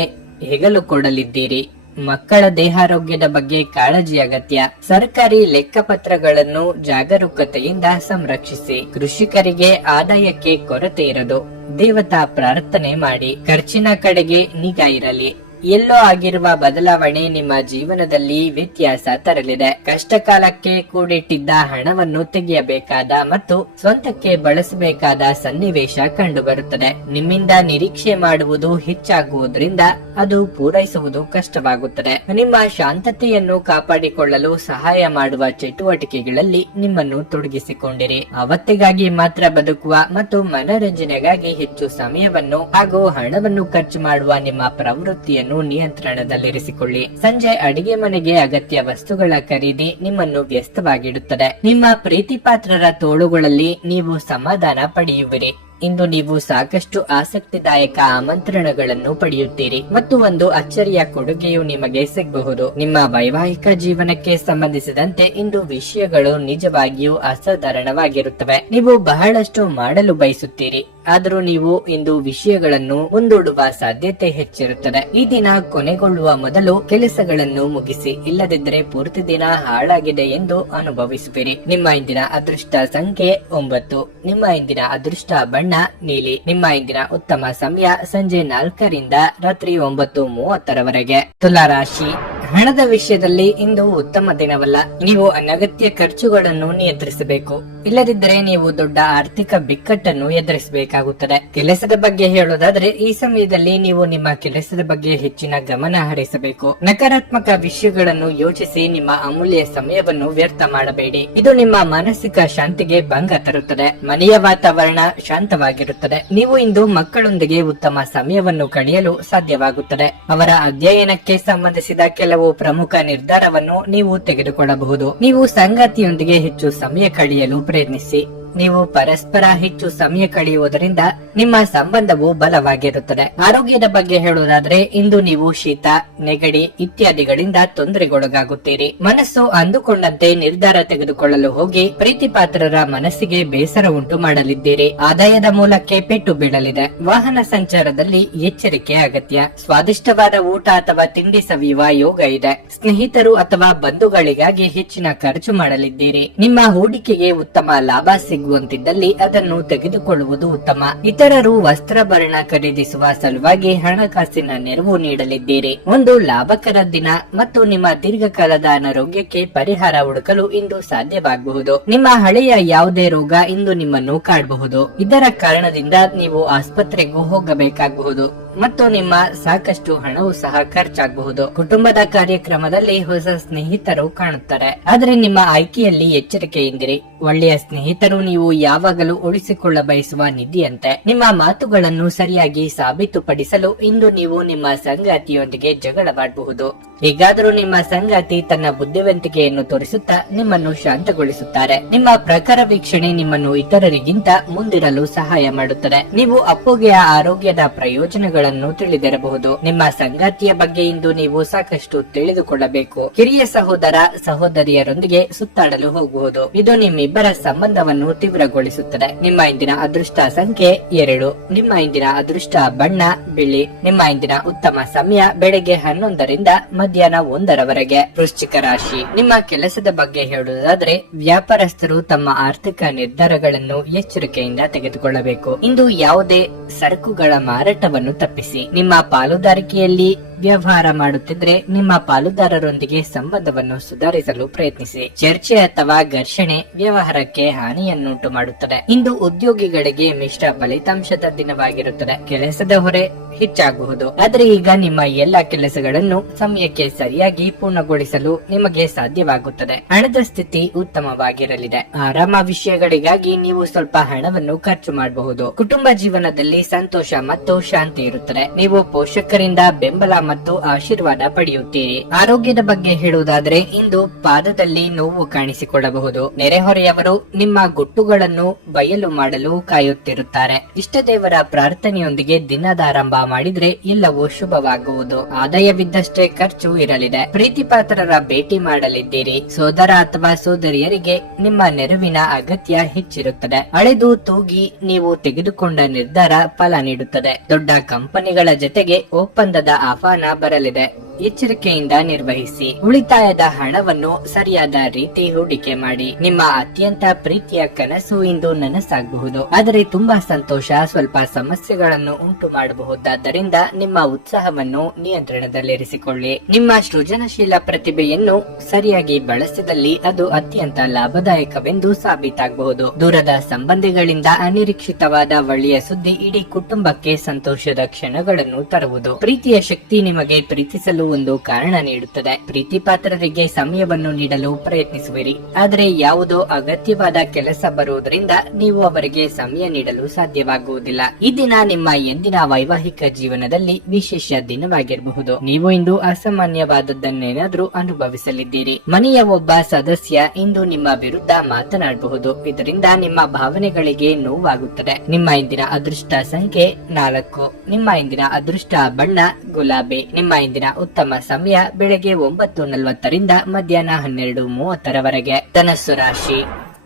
ಹೆಗಲು ಕೊಡಲಿದ್ದೀರಿ. ಮಕ್ಕಳ ದೇಹಾರೋಗ್ಯದ ಬಗ್ಗೆ ಕಾಳಜಿ ಅಗತ್ಯ. ಸರ್ಕಾರಿ ಲೆಕ್ಕಪತ್ರಗಳನ್ನು ಜಾಗರೂಕತೆಯಿಂದ ಸಂರಕ್ಷಿಸಿ. ಕೃಷಿಕರಿಗೆ ಆದಾಯಕ್ಕೆ ಕೊರತೆ ಇರದು. ದೇವತಾ ಪ್ರಾರ್ಥನೆ ಮಾಡಿ. ಖರ್ಚಿನ ಕಡೆಗೆ ನಿಗಾ ಇರಲಿ. ಎಲ್ಲೋ ಆಗಿರುವ ಬದಲಾವಣೆ ನಿಮ್ಮ ಜೀವನದಲ್ಲಿ ವ್ಯತ್ಯಾಸ ತರಲಿದೆ. ಕಷ್ಟ ಕಾಲಕ್ಕೆ ಕೂಡಿಟ್ಟಿದ್ದ ಹಣವನ್ನು ತೆಗೆಯಬೇಕಾದ ಮತ್ತು ಸ್ವಂತಕ್ಕೆ ಬಳಸಬೇಕಾದ ಸನ್ನಿವೇಶ ಕಂಡುಬರುತ್ತದೆ. ನಿಮ್ಮಿಂದ ನಿರೀಕ್ಷೆ ಮಾಡುವುದು ಹೆಚ್ಚಾಗುವುದರಿಂದ ಅದು ಪೂರೈಸುವುದು ಕಷ್ಟವಾಗುತ್ತದೆ. ನಿಮ್ಮ ಶಾಂತತೆಯನ್ನು ಕಾಪಾಡಿಕೊಳ್ಳಲು ಸಹಾಯ ಮಾಡುವ ಚಟುವಟಿಕೆಗಳಲ್ಲಿ ನಿಮ್ಮನ್ನು ತೊಡಗಿಸಿಕೊಂಡಿರಿ. ಅವತ್ತಿಗಾಗಿ ಮಾತ್ರ ಬದುಕುವ ಮತ್ತು ಮನರಂಜನೆಗಾಗಿ ಹೆಚ್ಚು ಸಮಯವನ್ನು ಹಾಗೂ ಹಣವನ್ನು ಖರ್ಚು ಮಾಡುವ ನಿಮ್ಮ ಪ್ರವೃತ್ತಿಯನ್ನು ನಿಯಂತ್ರಣದಲ್ಲಿರಿಸಿಕೊಳ್ಳಿ. ಸಂಜೆ ಅಡಿಗೆ ಮನೆಗೆ ಅಗತ್ಯ ವಸ್ತುಗಳ ಖರೀದಿ ನಿಮ್ಮನ್ನು ವ್ಯಸ್ತವಾಗಿಡುತ್ತದೆ. ನಿಮ್ಮ ಪ್ರೀತಿ ಪಾತ್ರರ ತೋಳುಗಳಲ್ಲಿ ನೀವು ಸಮಾಧಾನ ಪಡೆಯುವಿರಿ. ಇಂದು ನೀವು ಸಾಕಷ್ಟು ಆಸಕ್ತಿದಾಯಕ ಆಮಂತ್ರಣಗಳನ್ನು ಪಡೆಯುತ್ತೀರಿ ಮತ್ತು ಒಂದು ಅಚ್ಚರಿಯ ಕೊಡುಗೆಯು ನಿಮಗೆ ಸಿಗಬಹುದು. ನಿಮ್ಮ ವೈವಾಹಿಕ ಜೀವನಕ್ಕೆ ಸಂಬಂಧಿಸಿದಂತೆ ಇಂದು ವಿಷಯಗಳು ನಿಜವಾಗಿಯೂ ಅಸಾಧಾರಣವಾಗಿರುತ್ತವೆ. ನೀವು ಬಹಳಷ್ಟು ಮಾಡಲು ಬಯಸುತ್ತೀರಿ, ಆದರೂ ನೀವು ಇಂದು ವಿಷಯಗಳನ್ನು ಮುಂದೂಡುವ ಸಾಧ್ಯತೆ ಹೆಚ್ಚಿರುತ್ತದೆ. ಈ ದಿನ ಕೊನೆಗೊಳ್ಳುವ ಮೊದಲು ಕೆಲಸಗಳನ್ನು ಮುಗಿಸಿ, ಇಲ್ಲದಿದ್ದರೆ ಪೂರ್ತಿ ದಿನ ಹಾಳಾಗಿದೆ ಎಂದು ಅನುಭವಿಸುವಿರಿ. ನಿಮ್ಮ ಇಂದಿನ ಅದೃಷ್ಟ ಸಂಖ್ಯೆ 9. ನಿಮ್ಮ ಇಂದಿನ ಅದೃಷ್ಟ ಬಣ್ಣ ನೀಲಿ. ನಿಮ್ಮ ಇಂದಿನ ಉತ್ತಮ ಸಮಯ ಸಂಜೆ 4 ರಿಂದ ರಾತ್ರಿ 9:30 ತುಲಾ ರಾಶಿ. ಹಣದ ವಿಷಯದಲ್ಲಿ ಇಂದು ಉತ್ತಮ ದಿನವಲ್ಲ. ನೀವು ಅನಗತ್ಯ ಖರ್ಚುಗಳನ್ನು ನಿಯಂತ್ರಿಸಬೇಕು. ಇಲ್ಲದಿದ್ದರೆ ನೀವು ದೊಡ್ಡ ಆರ್ಥಿಕ ಬಿಕ್ಕಟ್ಟನ್ನು ಎದುರಿಸಬೇಕಾಗುತ್ತದೆ. ಕೆಲಸದ ಬಗ್ಗೆ ಹೇಳೋದಾದ್ರೆ ಈ ಸಮಯದಲ್ಲಿ ನೀವು ನಿಮ್ಮ ಕೆಲಸದ ಬಗ್ಗೆ ಹೆಚ್ಚಿನ ಗಮನ ಹರಿಸಬೇಕು. ನಕಾರಾತ್ಮಕ ವಿಷಯಗಳನ್ನು ಯೋಚಿಸಿ ನಿಮ್ಮ ಅಮೂಲ್ಯ ಸಮಯವನ್ನು ವ್ಯರ್ಥ ಮಾಡಬೇಡಿ. ಇದು ನಿಮ್ಮ ಮಾನಸಿಕ ಶಾಂತಿಗೆ ಭಂಗ ತರುತ್ತದೆ. ಮನೆಯ ವಾತಾವರಣ ಶಾಂತವಾಗಿರುತ್ತದೆ. ನೀವು ಇಂದು ಮಕ್ಕಳೊಂದಿಗೆ ಉತ್ತಮ ಸಮಯವನ್ನು ಕಳೆಯಲು ಸಾಧ್ಯವಾಗುತ್ತದೆ. ಅವರ ಅಧ್ಯಯನಕ್ಕೆ ಸಂಬಂಧಿಸಿದ ಕೆಲವು ಕೆಲವು ಪ್ರಮುಖ ನಿರ್ಧಾರವನ್ನು ನೀವು ತೆಗೆದುಕೊಳ್ಳಬಹುದು. ನೀವು ಸಂಗಾತಿಯೊಂದಿಗೆ ಹೆಚ್ಚು ಸಮಯ ಕಳೆಯಲು ಪ್ರಯತ್ನಿಸಿ. ನೀವು ಪರಸ್ಪರ ಹೆಚ್ಚು ಸಮಯ ಕಳೆಯುವುದರಿಂದ ನಿಮ್ಮ ಸಂಬಂಧವು ಬಲವಾಗಿರುತ್ತದೆ. ಆರೋಗ್ಯದ ಬಗ್ಗೆ ಹೇಳುವುದಾದ್ರೆ, ಇಂದು ನೀವು ಶೀತ, ನೆಗಡಿ ಇತ್ಯಾದಿಗಳಿಂದ ತೊಂದರೆಗೊಳಗಾಗುತ್ತೀರಿ. ಮನಸ್ಸು ಅಂದುಕೊಂಡಂತೆ ನಿರ್ಧಾರ ತೆಗೆದುಕೊಳ್ಳಲು ಹೋಗಿ ಪ್ರೀತಿಪಾತ್ರರ ಮನಸ್ಸಿಗೆ ಬೇಸರ ಉಂಟು ಮಾಡಲಿದ್ದೀರಿ. ಆದಾಯದ ಮೂಲಕ್ಕೆ ಪೆಟ್ಟು ಬೀಳಲಿದೆ. ವಾಹನ ಸಂಚಾರದಲ್ಲಿ ಎಚ್ಚರಿಕೆ ಅಗತ್ಯ. ಸ್ವಾದಿಷ್ಟವಾದ ಊಟ ಅಥವಾ ತಿಂಡಿ ಸವಿಯುವ ಯೋಗ ಇದೆ. ಸ್ನೇಹಿತರು ಅಥವಾ ಬಂಧುಗಳಿಗಾಗಿ ಹೆಚ್ಚಿನ ಖರ್ಚು ಮಾಡಲಿದ್ದೀರಿ. ನಿಮ್ಮ ಹೂಡಿಕೆಗೆ ಉತ್ತಮ ಲಾಭ ಸಿಗುವಂತಿದ್ದಲ್ಲಿ ಅದನ್ನು ತೆಗೆದುಕೊಳ್ಳುವುದು ಉತ್ತಮ. ಇತರರು ವಸ್ತ್ರಾಭರಣ ಖರೀದಿಸುವ ಸಲುವಾಗಿ ಹಣಕಾಸಿನ ನೆರವು ನೀಡಲಿದ್ದೀರಿ. ಒಂದು ಲಾಭಕರ ದಿನ ಮತ್ತು ನಿಮ್ಮ ದೀರ್ಘಕಾಲದ ಅನಾರೋಗ್ಯಕ್ಕೆ ಪರಿಹಾರ ಹುಡುಕಲು ಇಂದು ಸಾಧ್ಯವಾಗಬಹುದು. ನಿಮ್ಮ ಹಳೆಯ ಯಾವುದೇ ರೋಗ ಇಂದು ನಿಮ್ಮನ್ನು ಕಾಡಬಹುದು. ಇದರ ಕಾರಣದಿಂದ ನೀವು ಆಸ್ಪತ್ರೆಗೂ ಹೋಗಬೇಕಾಗಬಹುದು ಮತ್ತು ನಿಮ್ಮ ಸಾಕಷ್ಟು ಹಣವು ಸಹ ಖರ್ಚಾಗಬಹುದು. ಕುಟುಂಬದ ಕಾರ್ಯಕ್ರಮದಲ್ಲಿ ಹೊಸ ಸ್ನೇಹಿತರು ಕಾಣುತ್ತಾರೆ, ಆದರೆ ನಿಮ್ಮ ಆಯ್ಕೆಯಲ್ಲಿ ಎಚ್ಚರಿಕೆಯಿಂದಿರಿ. ಒಳ್ಳೆಯ ಸ್ನೇಹಿತರು ನೀವು ಯಾವಾಗಲೂ ಉಳಿಸಿಕೊಳ್ಳ ಬಯಸುವ ನಿಧಿಯಂತೆ. ನಿಮ್ಮ ಮಾತುಗಳನ್ನು ಸರಿಯಾಗಿ ಸಾಬೀತುಪಡಿಸಲು ಇಂದು ನೀವು ನಿಮ್ಮ ಸಂಗಾತಿಯೊಂದಿಗೆ ಜಗಳವಾಡಬಹುದು. ಹೇಗಾದರೂ ನಿಮ್ಮ ಸಂಗಾತಿ ತನ್ನ ಬುದ್ಧಿವಂತಿಕೆಯನ್ನು ತೋರಿಸುತ್ತಾ ನಿಮ್ಮನ್ನು ಶಾಂತಗೊಳಿಸುತ್ತಾರೆ. ನಿಮ್ಮ ಪ್ರಖರ ವೀಕ್ಷಣೆ ನಿಮ್ಮನ್ನು ಇತರರಿಗಿಂತ ಮುಂದಿರಲು ಸಹಾಯ ಮಾಡುತ್ತದೆ. ನೀವು ಅಪ್ಪುಗೆಯ ಆರೋಗ್ಯದ ಪ್ರಯೋಜನಗಳನ್ನು ತಿಳಿದಿರಬಹುದು. ನಿಮ್ಮ ಸಂಗಾತಿಯ ಬಗ್ಗೆ ಇಂದು ನೀವು ಸಾಕಷ್ಟು ತಿಳಿದುಕೊಳ್ಳಬೇಕು. ಹಿರಿಯ ಸಹೋದರ ಸಹೋದರಿಯರೊಂದಿಗೆ ಸುತ್ತಾಡಲು ಹೋಗುವುದು. ಇದು ನಿಮ್ಮಿಬ್ಬರ ಸಂಬಂಧವನ್ನು ತೀವ್ರಗೊಳಿಸುತ್ತದೆ. ನಿಮ್ಮ ಇಂದಿನ ಅದೃಷ್ಟ ಸಂಖ್ಯೆ 2. ನಿಮ್ಮ ಇಂದಿನ ಅದೃಷ್ಟ ಬಣ್ಣ ಬಿಳಿ. ನಿಮ್ಮ ಇಂದಿನ ಉತ್ತಮ ಸಮಯ ಬೆಳಗ್ಗೆ 11ರಿಂದ ಮಧ್ಯಾಹ್ನ 1ರವರೆಗೆ. ವೃಶ್ಚಿಕ ರಾಶಿ. ನಿಮ್ಮ ಕೆಲಸದ ಬಗ್ಗೆ ಹೇಳುವುದಾದ್ರೆ, ವ್ಯಾಪಾರಸ್ಥರು ತಮ್ಮ ಆರ್ಥಿಕ ನಿರ್ಧಾರಗಳನ್ನು ಎಚ್ಚರಿಕೆಯಿಂದ ತೆಗೆದುಕೊಳ್ಳಬೇಕು. ಇಂದು ಯಾವುದೇ ಸರಕುಗಳ ಮಾರಾಟವನ್ನು ತಪ್ಪಿಸಿ. ನಿಮ್ಮ ಪಾಲುದಾರಿಕೆಯಲ್ಲಿ ವ್ಯವಹಾರ ಮಾಡುತ್ತಿದ್ರೆ ನಿಮ್ಮ ಪಾಲುದಾರರೊಂದಿಗೆ ಸಂಬಂಧವನ್ನು ಸುಧಾರಿಸಲು ಪ್ರಯತ್ನಿಸಿ. ಚರ್ಚೆ ಅಥವಾ ಘರ್ಷಣೆ ವ್ಯವಹಾರಕ್ಕೆ ಹಾನಿಯನ್ನುಂಟು ಮಾಡುತ್ತದೆ. ಇಂದು ಉದ್ಯೋಗಿಗಳಿಗೆ ಮಿಶ್ರ ಫಲಿತಾಂಶದ ದಿನವಾಗಿರುತ್ತದೆ. ಕೆಲಸದ ಹೊರೆ ಹೆಚ್ಚಾಗಬಹುದು, ಆದರೆ ಈಗ ನಿಮ್ಮ ಎಲ್ಲಾ ಕೆಲಸಗಳನ್ನು ಸಮಯಕ್ಕೆ ಸರಿಯಾಗಿ ಪೂರ್ಣಗೊಳಿಸಲು ನಿಮಗೆ ಸಾಧ್ಯವಾಗುತ್ತದೆ. ಹಣದ ಸ್ಥಿತಿ ಉತ್ತಮವಾಗಿರಲಿದೆ. ಆರಾಮ ವಿಷಯಗಳಿಗಾಗಿ ನೀವು ಸ್ವಲ್ಪ ಹಣವನ್ನು ಖರ್ಚು ಮಾಡಬಹುದು. ಕುಟುಂಬ ಜೀವನದಲ್ಲಿ ಸಂತೋಷ ಮತ್ತು ಶಾಂತಿ ಇರುತ್ತದೆ. ನೀವು ಪೋಷಕರಿಂದ ಬೆಂಬಲ ಮತ್ತು ಆಶೀರ್ವಾದ ಪಡೆಯುತ್ತೀರಿ. ಆರೋಗ್ಯದ ಬಗ್ಗೆ ಹೇಳುವುದಾದ್ರೆ, ಇಂದು ಪಾದದಲ್ಲಿ ನೋವು ಕಾಣಿಸಿಕೊಳ್ಳಬಹುದು. ನೆರೆಹೊರೆಯವರು ನಿಮ್ಮ ಗುಟ್ಟುಗಳನ್ನು ಬಯಲು ಮಾಡಲು ಕಾಯುತ್ತಿರುತ್ತಾರೆ. ಇಷ್ಟ ದೇವರ ಪ್ರಾರ್ಥನೆಯೊಂದಿಗೆ ದಿನದಾರಂಭ ಮಾಡಿದ್ರೆ ಎಲ್ಲವೂ ಶುಭವಾಗುವುದು. ಆದಾಯವಿದ್ದಷ್ಟೇ ಖರ್ಚು ಇರಲಿದೆ. ಪ್ರೀತಿಪಾತ್ರರ ಭೇಟಿ ಮಾಡಲಿದ್ದೀರಿ. ಸೋದರ ಅಥವಾ ಸೋದರಿಯರಿಗೆ ನಿಮ್ಮ ನೆರವಿನ ಅಗತ್ಯ ಹೆಚ್ಚಿರುತ್ತದೆ. ಅಳೆದು ತೂಗಿ ನೀವು ತೆಗೆದುಕೊಂಡ ನಿರ್ಧಾರ ಫಲ ನೀಡುತ್ತದೆ. ದೊಡ್ಡ ಕಂಪನಿಗಳ ಜೊತೆಗೆ ಒಪ್ಪಂದದ ಆಹ್ವಾನ ಬರಲಿದೆ. ಎಚ್ಚರಿಕೆಯಿಂದ ನಿರ್ವಹಿಸಿ. ಉಳಿತಾಯದ ಹಣವನ್ನು ಸರಿಯಾದ ರೀತಿ ಹೂಡಿಕೆ ಮಾಡಿ. ನಿಮ್ಮ ಅತ್ಯಂತ ಪ್ರೀತಿಯ ಕನಸು ಇಂದು ನನಸಾಗಬಹುದು, ಆದರೆ ತುಂಬಾ ಸಂತೋಷ ಸ್ವಲ್ಪ ಸಮಸ್ಯೆಗಳನ್ನು ಉಂಟು ಮಾಡಬಹುದಾದ್ದರಿಂದ ನಿಮ್ಮ ಉತ್ಸಾಹವನ್ನು ನಿಯಂತ್ರಣದಲ್ಲಿರಿಸಿಕೊಳ್ಳಿ. ನಿಮ್ಮ ಸೃಜನಶೀಲ ಪ್ರತಿಭೆಯನ್ನು ಸರಿಯಾಗಿ ಬಳಸಿದಲ್ಲಿ ಅದು ಅತ್ಯಂತ ಲಾಭದಾಯಕವೆಂದು ಸಾಬೀತಾಗಬಹುದು. ದೂರದ ಸಂಬಂಧಿಗಳಿಂದ ಅನಿರೀಕ್ಷಿತವಾದ ಒಳ್ಳೆಯ ಸುದ್ದಿ ಇಡೀ ಕುಟುಂಬಕ್ಕೆ ಸಂತೋಷದ ಕ್ಷಣಗಳನ್ನು ತರುವುದು. ಪ್ರೀತಿಯ ಶಕ್ತಿ ನಿಮಗೆ ಪ್ರೀತಿಸಲು ಒಂದು ಕಾರಣ ನೀಡುತ್ತದೆ. ಪ್ರೀತಿಪಾತ್ರರಿಗೆ ಸಮಯವನ್ನು ನೀಡಲು ಪ್ರಯತ್ನಿಸುವಿರಿ, ಆದರೆ ಯಾವುದೋ ಅಗತ್ಯವಾದ ಕೆಲಸ ಬರುವುದರಿಂದ ನೀವು ಅವರಿಗೆ ಸಮಯ ನೀಡಲು ಸಾಧ್ಯವಾಗುವುದಿಲ್ಲ. ಈ ದಿನ ನಿಮ್ಮ ಎಂದಿನ ವೈವಾಹಿಕ ಜೀವನದಲ್ಲಿ ವಿಶೇಷ ದಿನವಾಗಿರಬಹುದು. ನೀವು ಇಂದು ಅಸಾಮಾನ್ಯವಾದದ್ದನ್ನೇನಾದ್ರೂ ಅನುಭವಿಸಲಿದ್ದೀರಿ. ಮನೆಯ ಒಬ್ಬ ಸದಸ್ಯ ಇಂದು ನಿಮ್ಮ ವಿರುದ್ಧ ಮಾತನಾಡಬಹುದು. ಇದರಿಂದ ನಿಮ್ಮ ಭಾವನೆಗಳಿಗೆ ನೋವಾಗುತ್ತದೆ. ನಿಮ್ಮ ಇಂದಿನ ಅದೃಷ್ಟ ಸಂಖ್ಯೆ 4. ನಿಮ್ಮ ಇಂದಿನ ಅದೃಷ್ಟ ಬಣ್ಣ ಗುಲಾಬಿ. ನಿಮ್ಮ ಇಂದಿನ ಉತ್ತಮ ಸಮಯ ಬೆಳಗ್ಗೆ 9:40ರಿಂದ ಮಧ್ಯಾಹ್ನ 12:30ರವರೆಗೆ. ಧನಸ್ಸು ರಾಶಿ.